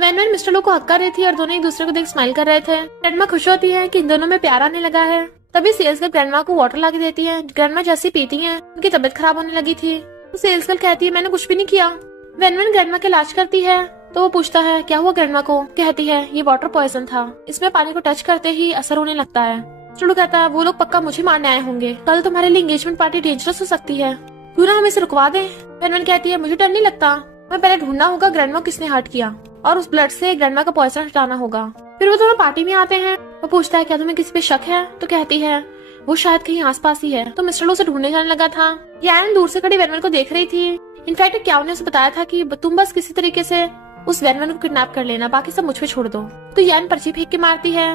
वैन मिस्टर लू को हक कर रही थी और दोनों एक दूसरे को देख स्माइल कर रहे थे। ग्रैंडमा खुश होती है कि इन दोनों में प्यार आने लगा है। तभी सेल्स गर्ल ग्रैंडमा को वाटर ला के देती है। ग्रैंडमा जैसे पीती है उनकी तबीयत खराब होने लगी थी। तो सेल्स गर्ल कहती है मैंने कुछ भी नहीं किया। वैन ग्रैंडमा के इलाज करती है तो वो पूछता है क्या हुआ ग्रैंडमा को। कहती है ये वाटर पॉइजन था, इसमें पानी को टच करते ही असर होने लगता है। चुड़ू कहता है वो लोग पक्का मुझे मारने आए होंगे, कल तुम्हारे लिए एंगेजमेंट पार्टी डेंजरस हो सकती है, क्यों ना हम इसे रुकवा दें। वैन कहती है मुझे डर नहीं लगता, मैं पहले ढूंढना होगा ग्रैंडमा किसने हर्ट किया और उस ब्लड से ग्रैंडमा का पॉइजन हटाना होगा। फिर वो दोनों पार्टी में आते हैं। वो पूछता है क्या तुम्हें किसी पे शक है। तो कहती है वो शायद कहीं आसपास ही है। तो मिस्टर लू उसे ढूंढने जाने लगा था। यान दूर से खड़ी वैन को देख रही थी। इनफैक्ट क्या उन्हें उसे बताया था कि तुम बस किसी तरीके से उस वैन को किडनैप कर लेना, बाकी सब मुझ पे छोड़ दो। तो यान पर्ची फेंक के मारती है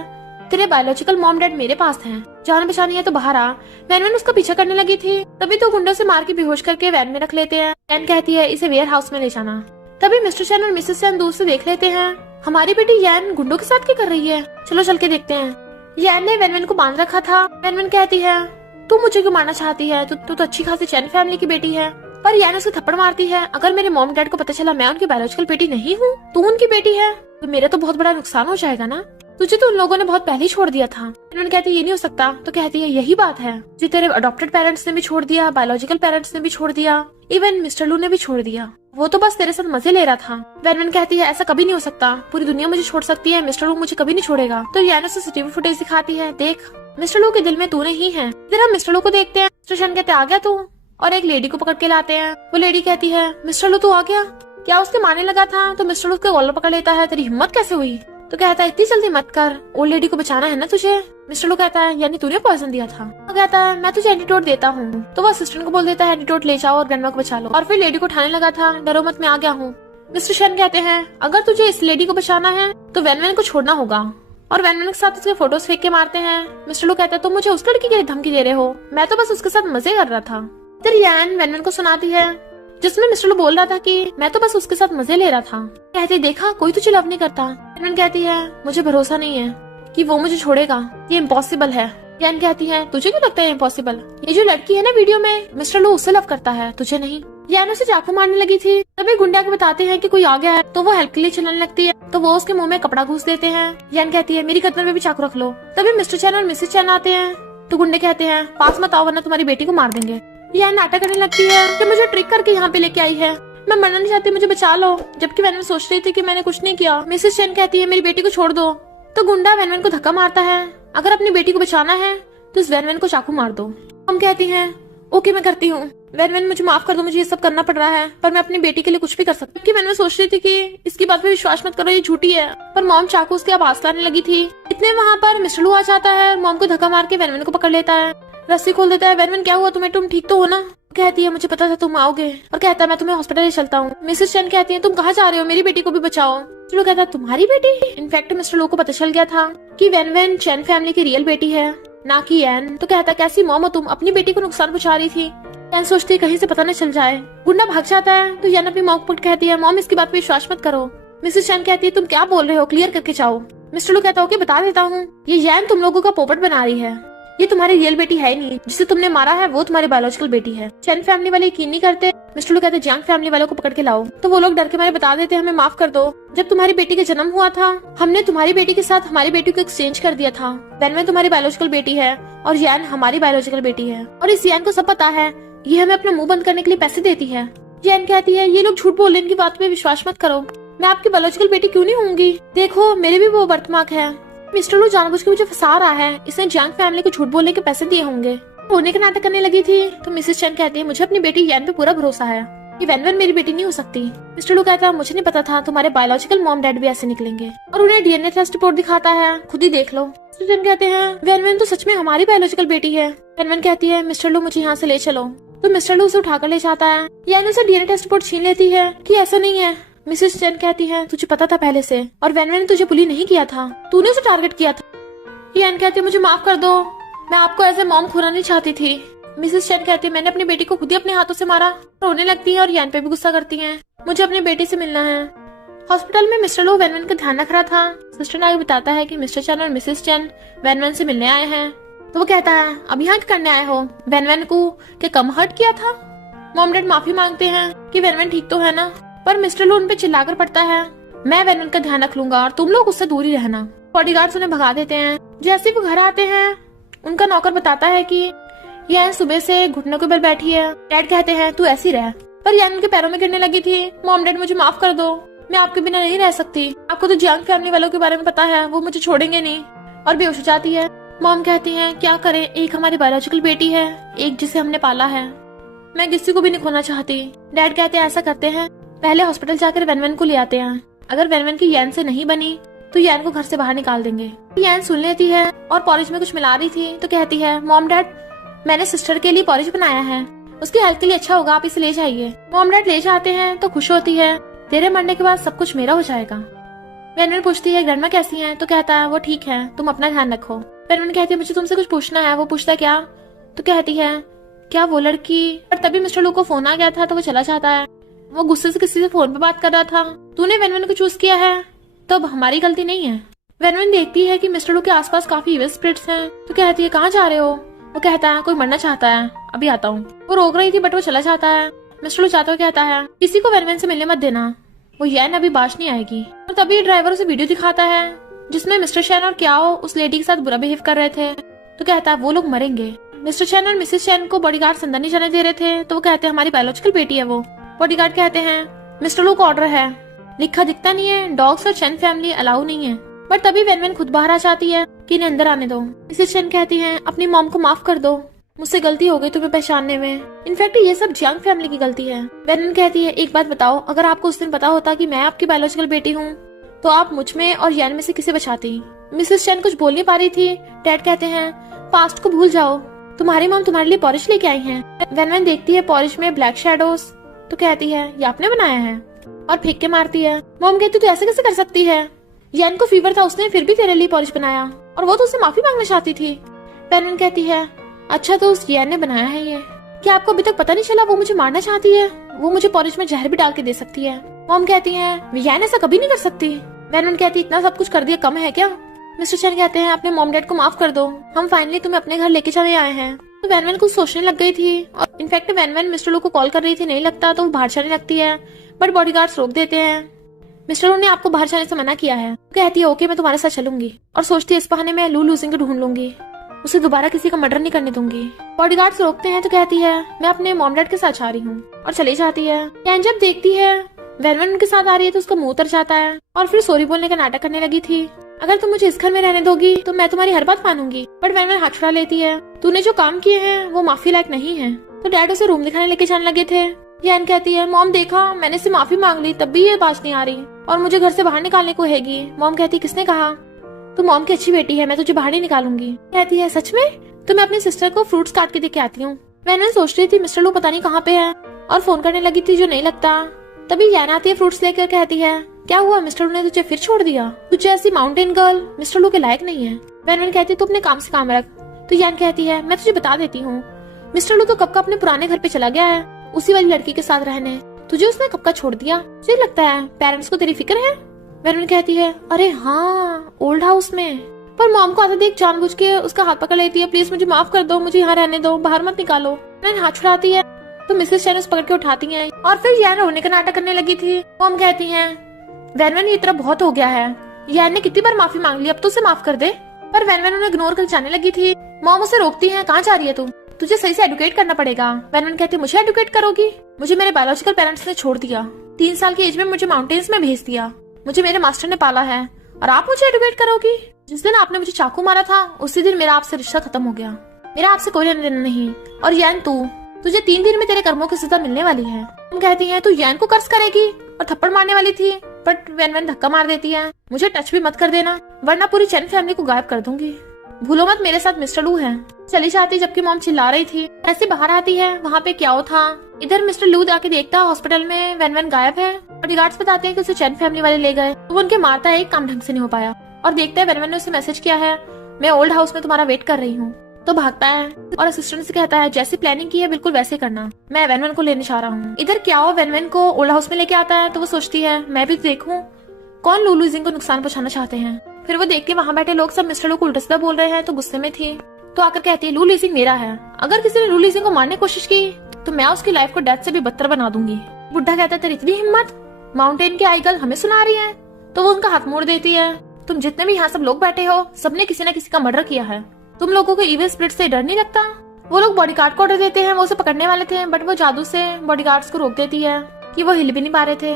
तेरे बायोलॉजिकल मॉम डैड मेरे पास हैं, जान बचानी है तो बाहर आ। वैन उसका पीछा करने लगी थी। तभी तो गुंडों से मार के बेहोश करके वैन में रख लेते हैं। वैन कहती है इसे वेयर हाउस में ले जाना। तभी मिस्टर चैन और मिसेस चैन दूर से देख लेते हैं। हमारी बेटी यान गुंडों के साथ क्या कर रही है, चलो चल के देखते हैं। यान ने वैन को बांध रखा था। वैन कहती है तू मुझे क्यों मारना चाहती है, तू तो अच्छी खासी चैन फैमिली की बेटी है। पर यान उसे थप्पड़ मारती है अगर मेरे मॉम डैड को पता चला मैं उनकी बायोलॉजिकल बेटी नहीं हूँ, तू उनकी बेटी है, तो मेरा तो बहुत बड़ा नुकसान हो जाएगा ना। तुझे तो उन लोगों ने बहुत पहले ही छोड़ दिया था। उन्होंने कहती है ये नहीं हो सकता। तो कहती है यही बात है, जो तेरे अडॉप्टेड पेरेंट्स ने भी छोड़ दिया, बायोलॉजिकल पेरेंट्स ने भी छोड़ दिया, इवन मिस्टर लू ने भी छोड़ दिया, वो तो बस तेरे साथ मजे ले रहा था। वैन कहती है ऐसा कभी नहीं हो सकता, पूरी दुनिया मुझे छोड़ सकती है, मिस्टर लू मुझे कभी नहीं छोड़ेगा। तो यान उसे सीसीटीवी फुटेज दिखाती है, देख मिस्टर लू के दिल में तू नहीं है। फिर हम मिस्टर लू को देखते हैं। मिस्टर शन कहते आ गया तू, और एक लेडी को पकड़ के लाते हैं। वो लेडी कहती है मिस्टर लू तू आ गया, क्या उसके मारने लगा था। तो मिस्टर लू उसके कॉलर पकड़ लेता है, तेरी हिम्मत कैसे हुई। तो कहता है इतनी जल्दी मत कर, ओल्ड लेडी को बचाना है ना तुझे। मिस्टर लू कहता है यानी तूने पॉइजन दिया था। तो कहता है मैं तुझे एंटीडोट देता हूँ। तो वो असिस्टेंट को बोल देता है एंटीडोट ले जाओ और ग्रैंडमा को बचा लो। और फिर लेडी को उठाने लगा था, डरो मत मैं आ गया हूँ। मिस्टर शन कहते हैं अगर तुझे इस लेडी को बचाना है तो वैन को छोड़ना होगा, और वैन के साथ उसके फोटोज फेंक के मारते हैं। मिस्टर लू कहता है तुम मुझे उस लड़की के लिए धमकी दे रहे हो, मैं तो बस उसके साथ मजे कर रहा था। फिर यान वैन को सुनाती है जिसमें मिस्टर लू बोल रहा था कि मैं तो बस उसके साथ मजे ले रहा था। कहती देखा कोई तुझे लव नहीं करता। वैन कहती है मुझे भरोसा नहीं है कि वो मुझे छोड़ेगा, ये इम्पॉसिबल है। यान कहती है तुझे क्यों लगता है इम्पॉसिबल? ये जो लड़की है ना वीडियो में, मिस्टर लू उससे लव करता है, तुझे नहीं। यान उसे चाकू मारने लगी थी, तभी गुंडा के बताते हैं कि कोई आ गया है, तो वो हेल्प के लिए चिल्लाने लगती है, तो वो उसके मुंह में कपड़ा घुस देते हैं। यान कहती है मेरी गर्दन में भी चाकू रख लो। तभी मिस्टर चैन और मिसेस चैन आते हैं, तो गुंडे कहते हैं पास मत आओ वरना तुम्हारी बेटी को मार देंगे। यान नाटक करने लगती है कि मुझे ट्रिक करके यहाँ पे लेके आई है, मैं मरना नहीं चाहती, मुझे बचा लो। जबकि वैनवन सोच रही थी कि मैंने कुछ नहीं किया। मिसेस चैन कहती है मेरी बेटी को छोड़ दो, तो गुंडा वैनवन को धक्का मारता है, अगर अपनी बेटी को बचाना है तो इस वैनवन को चाकू मार दो। हम कहती हैं ओके मैं करती हूँ, वैनवन मुझे माफ कर दो, मुझे ये सब करना पड़ रहा है, पर मैं अपनी बेटी के लिए कुछ भी कर सकती हूँ। वैनवन सोच रही थी कि इसकी बात पे विश्वास मत करो, ये झूठी है, पर मॉम चाकू उसके आवाज लाने लगी थी। इतने वहाँ पर मिस्टर लू आ जाता है, मॉम को धक्का मार के वैनवन को पकड़ लेता है, रस्सी खोल देता है। वैनवन क्या हुआ तुम्हें, तुम ठीक तो हो ना? कहती है मुझे पता था तुम आओगे, और कहता है मैं तुम्हें हॉस्पिटल ले चलता हूँ। मिसेस चैन कहती है तुम कहाँ जा रहे हो, मेरी बेटी को भी बचाओ। मिस्टर लू कहता है तुम्हारी बेटी? इनफैक्ट मिस्टर लू को पता चल गया था कि वैनवन चैन फैमिली की रियल बेटी है, ना कि एन। तो कहता है कैसी मॉम हो तुम, अपनी बेटी को नुकसान पहुंचा रही थी। एन सोचती है कहीं से पता न चल जाए। गुंडा भाग जाता है, तो एन अपनी मॉम को कहती है मॉम इसकी बात पे विश्वास मत करो। मिसेस चैन कहती है तुम क्या बोल रहे हो, क्लियर करके जाओ। मिस्टर लू कहता है ओके बता देता हूँ, ये एन तुम लोगों का पोपट बना रही है, ये तुम्हारी रियल बेटी है ही नहीं, जिसे तुमने मारा है वो तुम्हारी बायोलॉजिकल बेटी है। चैन फैमिली वाले यकीन नहीं करते। मिस्टर लू कहते जियांग फैमिली वालों को पकड़ के लाओ, तो वो लोग डर के मारे बता देते हमें माफ कर दो, जब तुम्हारी बेटी का जन्म हुआ था हमने तुम्हारी बेटी के साथ हमारी बेटी को एक्सचेंज कर दिया था। वैनवन तुम्हारी बायोलॉजिकल बेटी है और यान हमारी बायोलॉजिकल बेटी है, और इस यान को सब पता है, ये हमें अपना मुंह बंद करने के लिए पैसे देती है। यान कहती है ये लोग झूठ बोल रहे हैं, इनकी बात पे विश्वास मत करो, मैं आपकी बायोलॉजिकल बेटी क्यों नहीं होंगी, देखो मेरे भी वो बर्थमार्क है। मिस्टर लू जानबूझ के मुझे फंसा रहा है, इसने जियांग फैमिली को झूठ बोलने के पैसे दिए होंगे। होने का नाटक करने लगी थी, तो मिसेस चैन कहती है मुझे अपनी बेटी यान पे पूरा भरोसा है, ये वैनवन मेरी बेटी नहीं हो सकती। मिस्टर लू कहता है मुझे नहीं पता था तुम्हारे बायोलॉजिकल मॉम डैड भी ऐसे निकलेंगे, और उन्हें डीएनए टेस्ट रिपोर्ट दिखाता है, खुद ही देख लो। मिस्टर चैन कहते हैं वैनवन तो सच में हमारी बायोलॉजिकल बेटी है। वैनवन कहती है मिस्टर लू मुझे यहाँ से ले चलो, तो मिस्टर लू उसे उठाकर ले जाता है। यान उसे डीएनए टेस्ट रिपोर्ट छीन लेती है कि ऐसा नहीं है। मिसेस चैन कहती है तुझे पता था पहले से, और वैनवन ने तुझे बुली नहीं किया था, तूने उसे टारगेट किया था। यान कहती है मुझे माफ कर दो, मैं आपको एज ए मॉम खोना नहीं चाहती थी। मिसेस चैन कहती है मैंने अपनी बेटी को खुद ही अपने हाथों से मारा। रोने लगती है और यान पे भी गुस्सा करती हैं, मुझे अपनी बेटी से मिलना है। हॉस्पिटल में मिस्टर लू वैनवन का ध्यान रख रहा था। सिस्टर ने आगे बताता है कि मिस्टर चैन और मिसेस चैन वैनवन से मिलने आए हैं, तो वो कहता है अब यहाँ क्या करने आए हो, वैनवन को क्या कम हर्ट किया था? मॉम डैड माफी मांगते हैं कि वैनवन ठीक तो है ना, पर मिस्टर लू उन पे चिल्लाकर पड़ता है मैं वैनवन का ध्यान रख लूंगा और तुम लोग उससे दूर ही रहना। बॉडीगार्ड्स उन्हें भगा देते हैं। जैसे वो घर आते हैं, उनका नौकर बताता है कि यान सुबह से घुटनों के बल बैठी है। डैड कहते हैं तू ऐसी रह, पर यान उनके पैरों में गिरने लगी थी। मॉम डैड मुझे माफ कर दो, मैं आपके बिना नहीं रह सकती, आपको तो जियांग फैमिली वालों के बारे में पता है, वो मुझे छोड़ेंगे नहीं, और बेहोश हो जाती है। मॉम कहती है क्या करें, एक हमारी बायोलॉजिकल बेटी है, एक जिसे हमने पाला है, मैं किसी को भी नहीं खोना चाहती। डैड कहते हैं ऐसा करते हैं पहले हॉस्पिटल जाकर वैनवन को ले आते हैं, अगर वैनवन की यान से नहीं बनी तो यान को घर से बाहर निकाल देंगे। यान सुन लेती है और पॉरिज में कुछ मिला रही थी, तो कहती है मॉम डैड मैंने सिस्टर के लिए पॉरिज बनाया है, उसकी हेल्थ के लिए अच्छा होगा, आप इसे ले जाइए। मॉम डैड ले जाते हैं तो खुश होती है, तेरे मरने के बाद सब कुछ मेरा हो जाएगा। वैनवन पूछती है ग्रैंडमा कैसी हैं, तो कहता है वो ठीक है, तुम अपना ध्यान रखो। वैनवन कहती है मुझे तुमसे कुछ पूछना है। वो पूछता है क्या, तो कहती है क्या वो लड़की, पर तभी मिस्टर लू को फोन आ गया था, तो वो चला जाता है। वो गुस्से से किसी से फोन पे बात कर रहा था। तूने वैनवन को चूज किया है तो अब हमारी गलती नहीं है। वैनवन देखती है कि मिस्टर लू के आसपास काफी इविल स्पिरिट्स हैं, तो कहती है कहाँ जा रहे हो? वो कहता है कोई मरना चाहता है, अभी आता हूँ। वो रोक रही थी बट वो चला जाता है। मिस्टर लू चाहते हुए कहता है किसी को वैनवन से मिलने मत देना, वो यान अभी बाश नहीं आएगी। और तभी ड्राइवर उसे वीडियो दिखाता है जिसमें मिस्टर चैन और क्याओ उस लेडी के साथ बुरा बिहेव कर रहे थे, तो कहता है वो लोग मरेंगे। मिस्टर चैन और मिसेस चैन को बॉडीगार्ड अंदर नहीं जाने दे रहे थे, तो वो कहते हैं हमारी बायोलॉजिकल बेटी है वो। बॉडीगार्ड कहते हैं मिस्टर लू का ऑर्डर है, लिखा दिखता नहीं है, डॉग्स और चैन फैमिली अलाउ नहीं है। बट तभी वैनवन खुद बाहर आ जाती है कि इन्हें अंदर आने दो। मिसेस चैन कहती हैं अपनी मॉम को माफ कर दो, मुझसे गलती हो गई तुम्हें पहचानने में, इनफैक्ट ये सब जियांग फैमिली की गलती है। वैनवन कहती है एक बात बताओ, अगर आपको उस दिन पता होता कि मैं आपकी बायोलॉजिकल बेटी हूँ तो आप मुझ में और यान में से किसे बचाती? मिसेस चैन कुछ बोल नहीं पा रही थी। डैड कहते हैं पास्ट को भूल जाओ, तुम्हारी मॉम तुम्हारे लिए पॉरिश लेके आई हैं। वैनवन देखती है पॉरिश में ब्लैक शैडोज, तो कहती है ये आपने बनाया है, और फेंक के मारती है। मॉम कहती तू ऐसे कैसे कर सकती है, यान को फीवर था उसने फिर भी तेरे लिए पॉलिश बनाया, और वो तो उससे माफी मांगना चाहती थी। वैनवन कहती है अच्छा तो उस यान ने बनाया है ये, क्या आपको अभी तक पता नहीं चला वो मुझे मारना चाहती है, वो मुझे पॉलिश में जहर भी डाल के दे सकती है। मॉम कहती है यान ऐसा कभी नहीं कर सकती। वैनवन कहती इतना सब कुछ कर दिया कम है क्या, मिस्टर चैन कहते हैं अपने मॉम डैड को माफ कर दो, हम फाइनली तुम्हें अपने घर लेके चले आए हैं। तो वैन कुछ सोचने लग गई थी और इनफैक्ट वैन मिस्टर लू को कॉल कर रही थी, नहीं लगता तो वो बाहर जाने लगती है, बट बॉडीगार्ड्स रोक देते हैं। मिस्टर लू ने आपको बाहर जाने से मना किया है। कहती है ओके मैं तुम्हारे साथ चलूंगी और सोचती है इस बहाने मैं लू लूजिंग को ढूंढ लूंगी, उसे दोबारा किसी का मर्डर नहीं करने दूंगी। बॉडीगार्ड्स रोकते हैं तो कहती है मैं अपने मॉम डैड के साथ जा रही हूँ और चली जाती है। कैन जब देखती है वैन उनके साथ आ रही है तो उसका मुंह उतर जाता है और फिर सॉरी बोलने का नाटक करने लगी थी। अगर तुम मुझे इस घर में रहने दोगी तो मैं तुम्हारी हर बात मानूंगी, बट वैन हाथ छुड़ा लेती है। तूने जो काम किए हैं वो माफी लायक नहीं है। तो डैड उसे रूम दिखाने लेके जाने लगे थे। यान कहती है मॉम देखा मैंने इससे माफी मांग ली तब भी ये बात नहीं आ रही और मुझे घर से बाहर निकालने को हैगी। मॉम कहती किसने कहा, तू मॉम की अच्छी बेटी है, मैं तुझे बाहर नहीं निकालूंगी। कहती है सच में, तो मैं अपनी सिस्टर को फ्रूट्स काट के देके आती हूँ। मैंने सोच रही थी मिस्टर लू पता नहीं कहाँ पे है और फोन करने लगी थी जो नहीं लगता। तभी यान आती है फ्रूट्स लेकर, कहती है क्या हुआ मिस्टर लू ने तुझे फिर छोड़ दिया, तुझे ऐसी माउंटेन गर्ल मिस्टर लू के लायक नहीं है। वैन कहती है तू अपने काम से काम रख। तो यान कहती है मैं तुझे बता देती हूँ, मिस्टर लू तो कब का अपने पुराने घर पे चला गया है उसी वाली लड़की के साथ रहने, तुझे उसने कब का छोड़ दिया। तुझे लगता है पेरेंट्स को तेरी फिक्र है। वैन कहती है अरे हाँ ओल्ड हाउस में, पर मॉम को आता देख जानबूझ के उसका हाथ पकड़ लेती है, प्लीज मुझे माफ कर दो, मुझे यहाँ रहने दो, बाहर मत निकालो। वैन हाथ छुड़ाती है तो मिसेस चैन उस पकड़ के उठाती हैं और फिर यान रोने का नाटक करने लगी थी। मॉम कहती हैं वैन ये तरह बहुत हो गया है, यान ने कितनी बार माफी मांग ली, अब तो उसे माफ कर दे। पर वैन उन्हें इग्नोर कर जाने लगी थी। मॉम उसे रोकती है, कहाँ जा रही है तू, तुझे सही से एडुकेट करना पड़ेगा। वैन कहती है मुझे एडुकेट करोगी, मुझे मेरे बायोलॉजिकल पेरेंट्स ने छोड़ दिया, 3 साल की एज में मुझे माउंटेन्स में भेज दिया, मुझे मेरे मास्टर ने पाला है और आप मुझे एडुकेट करोगी। जिस दिन आपने मुझे चाकू मारा था उसी दिन मेरा आपसे रिश्ता खत्म हो गया, मेरा आपसे कोई लेना देना नहीं। और यान तुझे 3 दिन में तेरे कर्मों की सजा मिलने वाली है। तुम कहती है तू यान को कर्ज करेगी और थप्पड़ मारने वाली थी, बट वैन धक्का मार देती है, मुझे टच भी मत कर देना वरना पूरी चैन फैमिली को गायब कर दूंगी, भूलो मत मेरे साथ मिस्टर लू है। चली जाती जबकि मॉम चिल्ला रही थी। ऐसे बाहर आती है, वहाँ पे क्या था, इधर मिस्टर लू आके देखता है हॉस्पिटल में वैन गायब है और रिगार्ड्स बताते हैं कि उसे चैन फैमिली वाले ले गए। तो वो उनके मारता है, एक काम ढंग से नहीं हो पाया और देखता है वैन ने उसे मैसेज किया है मैं ओल्ड हाउस में तुम्हारा वेट कर रही हूँ। तो भागता है और असिस्टेंट से कहता है जैसी प्लानिंग की है बिल्कुल वैसे करना, मैं वैन को लेने जा रहा हूँ। इधर क्या हो वैन को ओल्ड हाउस में लेके आता है तो वो सोचती है मैं भी देखूं कौन लू लूजिंग को नुकसान पहुंचाना चाहते हैं। फिर वो देख के वहाँ बैठे लोग सब मिस्टर लू को उल्टा सीधा बोल रहे हैं तो गुस्से में थी, तो आकर कहती है लू लीजिंग मेरा है, अगर किसी ने लू लीजिंग को मारने की कोशिश की तो मैं उसकी लाइफ को डेथ से भी बदतर बना दूंगी। बुढ़ा कहता है तेरी इतनी हिम्मत, माउंटेन की आई गर्ल हमें सुना रही है। तो वो उनका हाथ मोड़ देती है, तुम जितने भी यहाँ सब लोग बैठे हो सबने किसी न किसी का मर्डर किया है, तुम लोगों को इविल स्पिरिट से डर नहीं लगता। वो लोग बॉडीगार्ड को ऑर्डर देते हैं, वो उसे पकड़ने वाले थे बट वो जादू से बॉडीगार्ड्स को रोक देती है कि वो हिल भी नहीं पा रहे थे।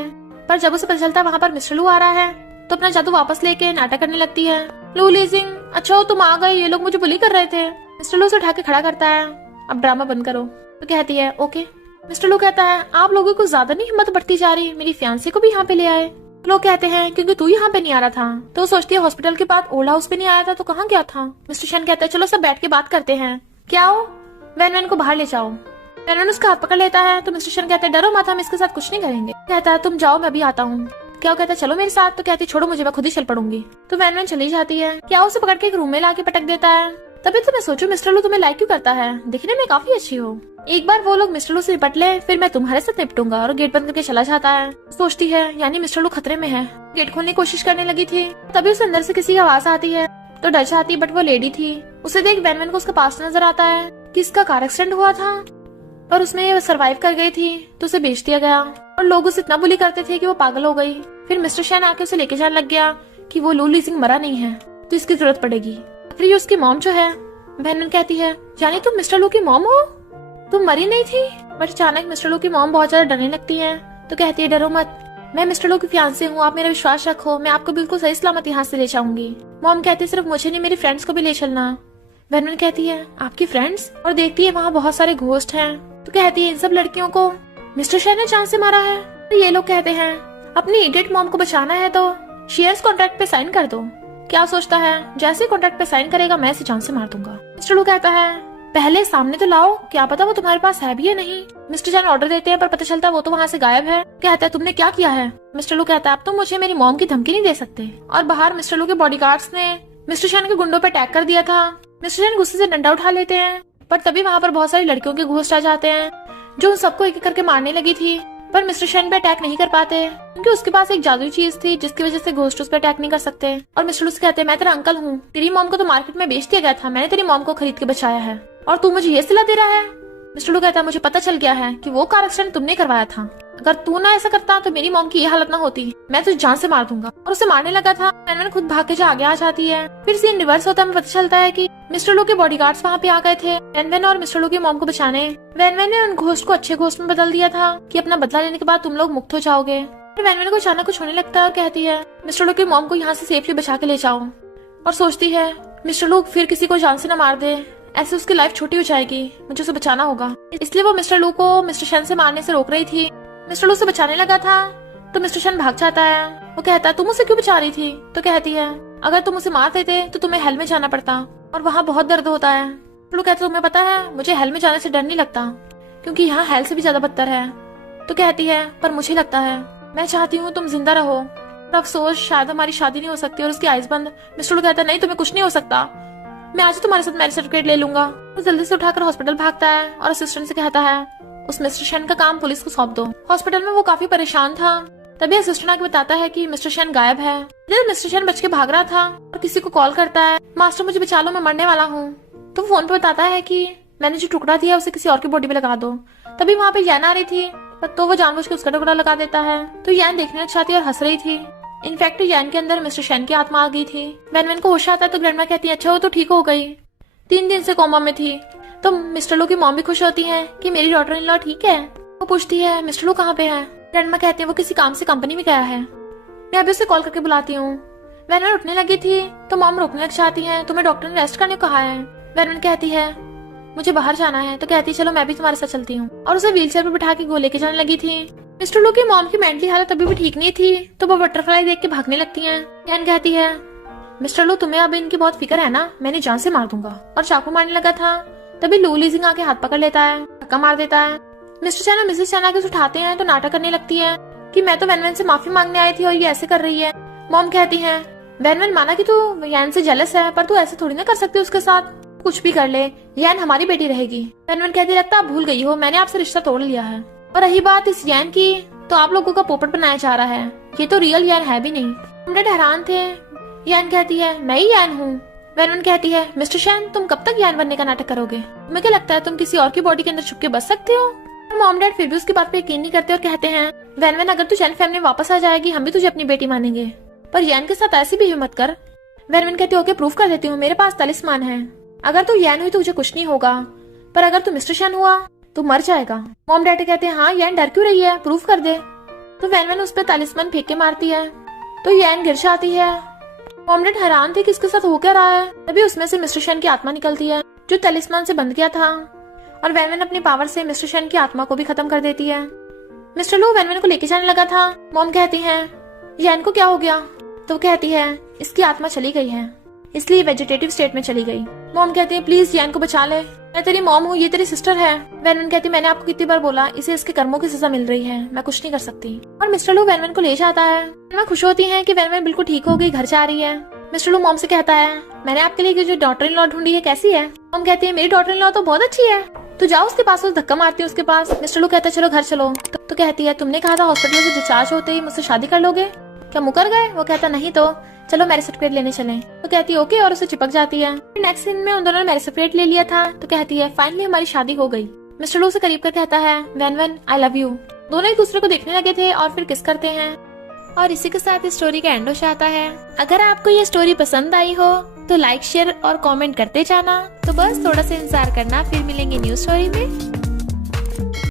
पर जब उसे पता चलता है वहाँ पर मिस्टर लू आ रहा है तो अपना जादू वापस लेके नाटक करने लगती है। लू लीजिंग अच्छा हो तुम आ गए, ये लोग मुझे बुली कर रहे थे। मिस्टर लू उसे उठा के खड़ा करता है, अब ड्रामा बंद करो। तो कहती है ओके। मिस्टर लू कहता है आप लोगों को ज्यादा नहीं हिम्मत बढ़ती जा रही, मेरी फियांसी को भी यहाँ पे ले आए। लोग कहते हैं क्योंकि तू यहाँ पे नहीं आ रहा था। तो सोचती है हॉस्पिटल के बाद ओल्ड हाउस पे नहीं आया था तो कहाँ गया था। मिस्टर शन कहता है चलो सब बैठ के बात करते हैं, क्या हो वैन को बाहर ले जाओ। वैन उसका हाथ पकड़ लेता है तो मिस्टर शन कहते हैं डरो मत, हम इसके साथ कुछ नहीं करेंगे। कहता है तुम जाओ मैं भी आता हूँ। क्या कहता है चलो मेरे साथ, तो कहती छोड़ो मुझे मैं खुद ही चल पड़ूंगी। तो वैन चली जाती है। क्या उसे पकड़ के एक रूम में लाके पटक देता है। तभी तो मैं सोचूं मिस्टर लू तुम्हें लाइक क्यों करता है, दिखने में काफी अच्छी हो, एक बार वो लोग मिस्टर लू से निपट ले फिर मैं तुम्हारे साथ निपटूंगा। और गेट बंद करके चला जाता है। सोचती है यानी मिस्टर लू खतरे में है। गेट खोलने की कोशिश करने लगी थी तभी उसे अंदर से किसी की आवाज आती है तो डर जाती, बट वो लेडी थी। उसे देख वैन को उसका पास नजर आता है कि इसका कार एक्सीडेंट हुआ था पर उसमें सरवाइव कर गई थी तो उसे बेच दिया गया और लोग उसे इतना बुली करते थे कि वो पागल हो गई। फिर मिस्टर शैन आके उसे लेके जाने लग गया कि वो लू लीजिंग मरा नहीं है तो इसकी जरूरत पड़ेगी। फिर उसकी मॉम जो है वैन कहती है यानी तुम मिस्टर लू की मॉम हो, तुम मरी नहीं थी। बट अचानक मिस्टर लू की मॉम बहुत ज्यादा डरने लगती है तो कहती है डरो मत, मैं मिस्टर लू की फियांसी हूँ, आप मेरा विश्वास रखो, मैं आपको बिल्कुल सही सलामत यहाँ से ले जाऊंगी। मॉम कहती है सिर्फ मुझे नहीं मेरी फ्रेंड्स को भी ले चलना। वैन कहती है आपकी फ्रेंड्स, और देखती है वहाँ बहुत सारे घोस्ट हैं। तो कहती है इन सब लड़कियों को मिस्टर शैन ने जान से मारा है। तो ये लोग कहते हैं अपनी इडियट मॉम को बचाना है तो शेयर्स कॉन्ट्रैक्ट पे साइन कर दो। क्या सोचता है जैसे कॉन्ट्रैक्ट पे साइन करेगा मैं इसे जान से मार दूंगा। मिस्टर लू कहता है पहले सामने तो लाओ, क्या पता वो तुम्हारे पास है भी या नहीं। मिस्टर जैन ऑर्डर देते हैं पर पता चलता है वो तो वहाँ से गायब है। कहता है तुमने क्या किया है। मिस्टर लू कहता है अब तुम मुझे मेरी मॉम की धमकी नहीं दे सकते। और बाहर मिस्टर लू के बॉडीगार्ड्स ने मिस्टर शैन के गुंडों पे अटैक कर दिया था। मिस्टर शैन गुस्से से डंडा उठा लेते हैं पर तभी वहाँ पर बहुत सारी लड़कियों के घोस्ट आ जाते हैं जो उन सबको एक एक करके मारने लगी थी। पर मिस्टर शेन पे अटैक नहीं कर पाते क्योंकि उसके पास एक जादुई चीज थी जिसकी वजह से घोस्ट उस पे अटैक नहीं कर सकते। और मिस्टर लू से कहते हैं मैं तेरा अंकल हूँ, तेरी मॉम को तो मार्केट में बेच दिया गया था, मैंने तेरी मॉम को खरीद के बचाया है और तू मुझे ये सिला दे रहा है। मिस्टर लू कहता है मुझे पता चल गया है कि वो कार एक्सीडेंट तुमने करवाया था, अगर तू ना ऐसा करता तो मेरी मॉम की ये हालत ना होती, मैं तुझे जान से मार दूंगा। और उसे मारने लगा था। वैन खुद भाग के जो आगे आ जाती है। फिर सीन रिवर्स होता है, पता चलता है कि मिस्टर लू के बॉडीगार्ड्स वहाँ पे आ गए थे वैन और मिस्टर लू की मॉम को बचाने। वैन ने उन घोस्ट को अच्छे घोस्ट में बदल दिया था कि अपना बदला लेने के बाद तुम लोग मुक्त हो जाओगे। फिर वैन को अचानक कुछ होने लगता है और कहती है मिस्टर लू की मॉम को यहाँ से सेफली बचा के ले जाओ। और सोचती है मिस्टर लू फिर किसी को जान से न मार दे, ऐसे उसकी लाइफ छोटी हो जाएगी, मुझे उसे बचाना होगा। इसलिए वो मिस्टर लू को मिस्टर शेन से मारने से रोक रही थी। मिस्टर लू से बचाने लगा था तो मिस्टर शेन भाग जाता है। वो कहता है तुम उसे क्यों बचा रही थी? तो कहती है अगर तुम उसे मार देते तो तुम्हें हेल में जाना पड़ता और वहाँ बहुत दर्द होता है। लू कहता है तुम्हें पता है मुझे हेल में जाने से डर नहीं लगता क्योंकि यहाँ हेल से भी ज्यादा बदतर है। तो कहती है पर मुझे लगता है, मैं चाहती हूँ तुम जिंदा रहो, पर अफसोस शायद हमारी शादी नहीं हो सकती। और उसकी आइज बंद। मिस्टर लू कहता है नहीं तुम्हें कुछ नहीं हो सकता, मैं आज तुम्हारे साथ मैरिज सर्टिफिकेट ले लूंगा। तो जल्दी से उठाकर हॉस्पिटल भागता है और असिस्टेंट से कहता है उस मिस्टर शेन का काम पुलिस को सौंप दो। हॉस्पिटल में वो काफी परेशान था। तभी असिस्टेंट आके बताता है कि मिस्टर शेन गायब है। जब मिस्टर शेन बच के भाग रहा था और किसी को कॉल करता है मास्टर मुझे बचा लो मैं मरने वाला हूँ। तो फोन पे बताता है कि मैंने जो टुकड़ा दिया उसे किसी और की बॉडी पे लगा दो। तभी वहाँ पे यैन आ रही थी तो वो जानबूझ के उसका टुकड़ा लगा देता है। तो यैन देखने लग जाती और हंस रही थी। इनफैक्ट यैन के अंदर मिस्टर शेन की आत्मा आ गई थी। वैन को होश आता है तो ग्रैंडमा कहती है अच्छा वो तो ठीक हो गई, 3 दिन से कोमा में थी। तो मिस्टर लू की मॉम भी खुश होती है कि मेरी डॉटर इन लॉ ठीक है। वो पूछती है मिस्टर लू कहाँ पे है? ग्रैंडमा कहती है वो किसी काम से कंपनी में गया है, मैं अभी उसे कॉल करके बुलाती हूँ। वैन उठने लगी थी तो मॉम रोकने लग जाती है, तुम्हें डॉक्टर ने रेस्ट करने को कहा है। वैन कहती है मुझे बाहर जाना है। तो कहती है चलो मैं भी तुम्हारे साथ चलती हूँ, और उसे व्हीलचेयर पर बिठा के वो लेके जाने लगी थी। मिस्टर लू की मॉम की मेंटली हालत अभी भी ठीक नहीं थी तो वो बटरफ्लाई देख के भागने लगती है। वैन कहती है मिस्टर लू तुम्हें अब इनकी बहुत फिक्र है ना, मैंने जान से मार दूंगा। और चाकू मारने लगा था तभी लू लीजिंग आके हाथ पकड़ लेता है, धक्का मार देता है। मिस्टर चैन और मिसेस चैन आके उठाते हैं तो नाटक करने लगती है कि मैं तो वैन से माफी मांगने आई थी और ये ऐसे कर रही है। मॉम कहती है वैन माना कि तू यैन से जेलस है पर तू ऐसे थोड़ी ना कर सकती उसके साथ, कुछ भी कर ले यैन हमारी बेटी रहेगी। वैन कहती लगता आप भूल गई हो मैंने आपसे रिश्ता तोड़ लिया है। और रही बात इस यैन की तो आप लोगों का पोपट बनाया जा रहा है, ये तो रियल यैन है भी नहीं। हम हैरान थे। यैन कहती है मैं ही यैन हूँ। वैन कहती है मिस्टर शैन तुम कब तक यैन बनने का नाटक करोगे? तुम्हें क्या लगता है तुम किसी और की बॉडी के अंदर छुप के बच सकते हो? मॉम डैड फिर भी उसकी बात पे यकीन नहीं करते और कहते हैं वैन अगर तू जैन फैमिली वापस आ जाएगी हम भी तुझे अपनी बेटी मानेंगे, पर यैन के साथ ऐसी भी हिम्मत कर। वैन कहती है ओके प्रूफ कर देती हूँ, मेरे पास तलिस्मान है, अगर तू यैन हुई तो तुझे कुछ नहीं होगा, पर अगर तू मिस्टर शैन हुआ तो मर जाएगा। मॉम डैड कहते हैं हाँ यैन डर क्यों रही है, प्रूफ कर दे। तो वैन उस पर तलिस्मान फेंक के मारती है तो यैन गिर जाती है। मॉम डैड हैरान थे कि इसके साथ हो क्या रहा है। तभी उसमें से मिस्टर शैन की आत्मा निकलती है जो तलिस्मान से बंध गया था, और वैन अपनी पावर से मिस्टर शैन की आत्मा को भी खत्म कर देती है। मिस्टर लू वैन को लेके जाने लगा था। मॉम कहती है यैन को क्या हो गया? तो कहती है इसकी आत्मा चली गई है, इसलिए वेजिटेटिव स्टेट में चली गई। मॉम कहती है प्लीज यैन को बचा ले, मैं तेरी मॉम हूँ, ये तेरी सिस्टर है। वैन कहती है मैंने आपको कितनी बार बोला इसे इसके कर्मों की सजा मिल रही है, मैं कुछ नहीं कर सकती। और मिस्टर लू वैन को ले जाता है। वैन खुश होती है कि वैन बिल्कुल ठीक हो गई, घर जा रही है। मिस्टर लू मॉम से कहता है मैंने आपके लिए जो डॉटर इन लॉ ढूंढी है कैसी है? मॉम कहती है मेरी डॉटर इन लॉ तो बहुत अच्छी है, तो जाओ उसके पास, उस धक्का मारती है उसके पास। मिस्टर लू कहता है चलो घर चलो। तो कहती है तुमने कहा था हॉस्पिटल से डिस्चार्ज होते ही मुझसे शादी कर लोगे, क्या मुकर गए? वो कहता नहीं तो चलो मैरिज सर्टिफिकेट लेने चले। तो कहती है ओके और उसे चिपक जाती है। नेक्स्ट सीन में उन दोनों ने मैरिज सर्टिफिकेट ले लिया था। तो कहती है फाइनली हमारी शादी हो गई। मिस्टर लू से करीब कर कहता है वैन आई लव यू। दोनों एक दूसरे को देखने लगे थे और फिर किस करते हैं। और इसी के साथ इस स्टोरी का एंड हो जाता है। अगर आपको ये स्टोरी पसंद आई हो तो लाइक शेयर और कमेंट करते जाना। तो बस थोड़ा सा इंतजार करना, फिर मिलेंगे न्यू स्टोरी में।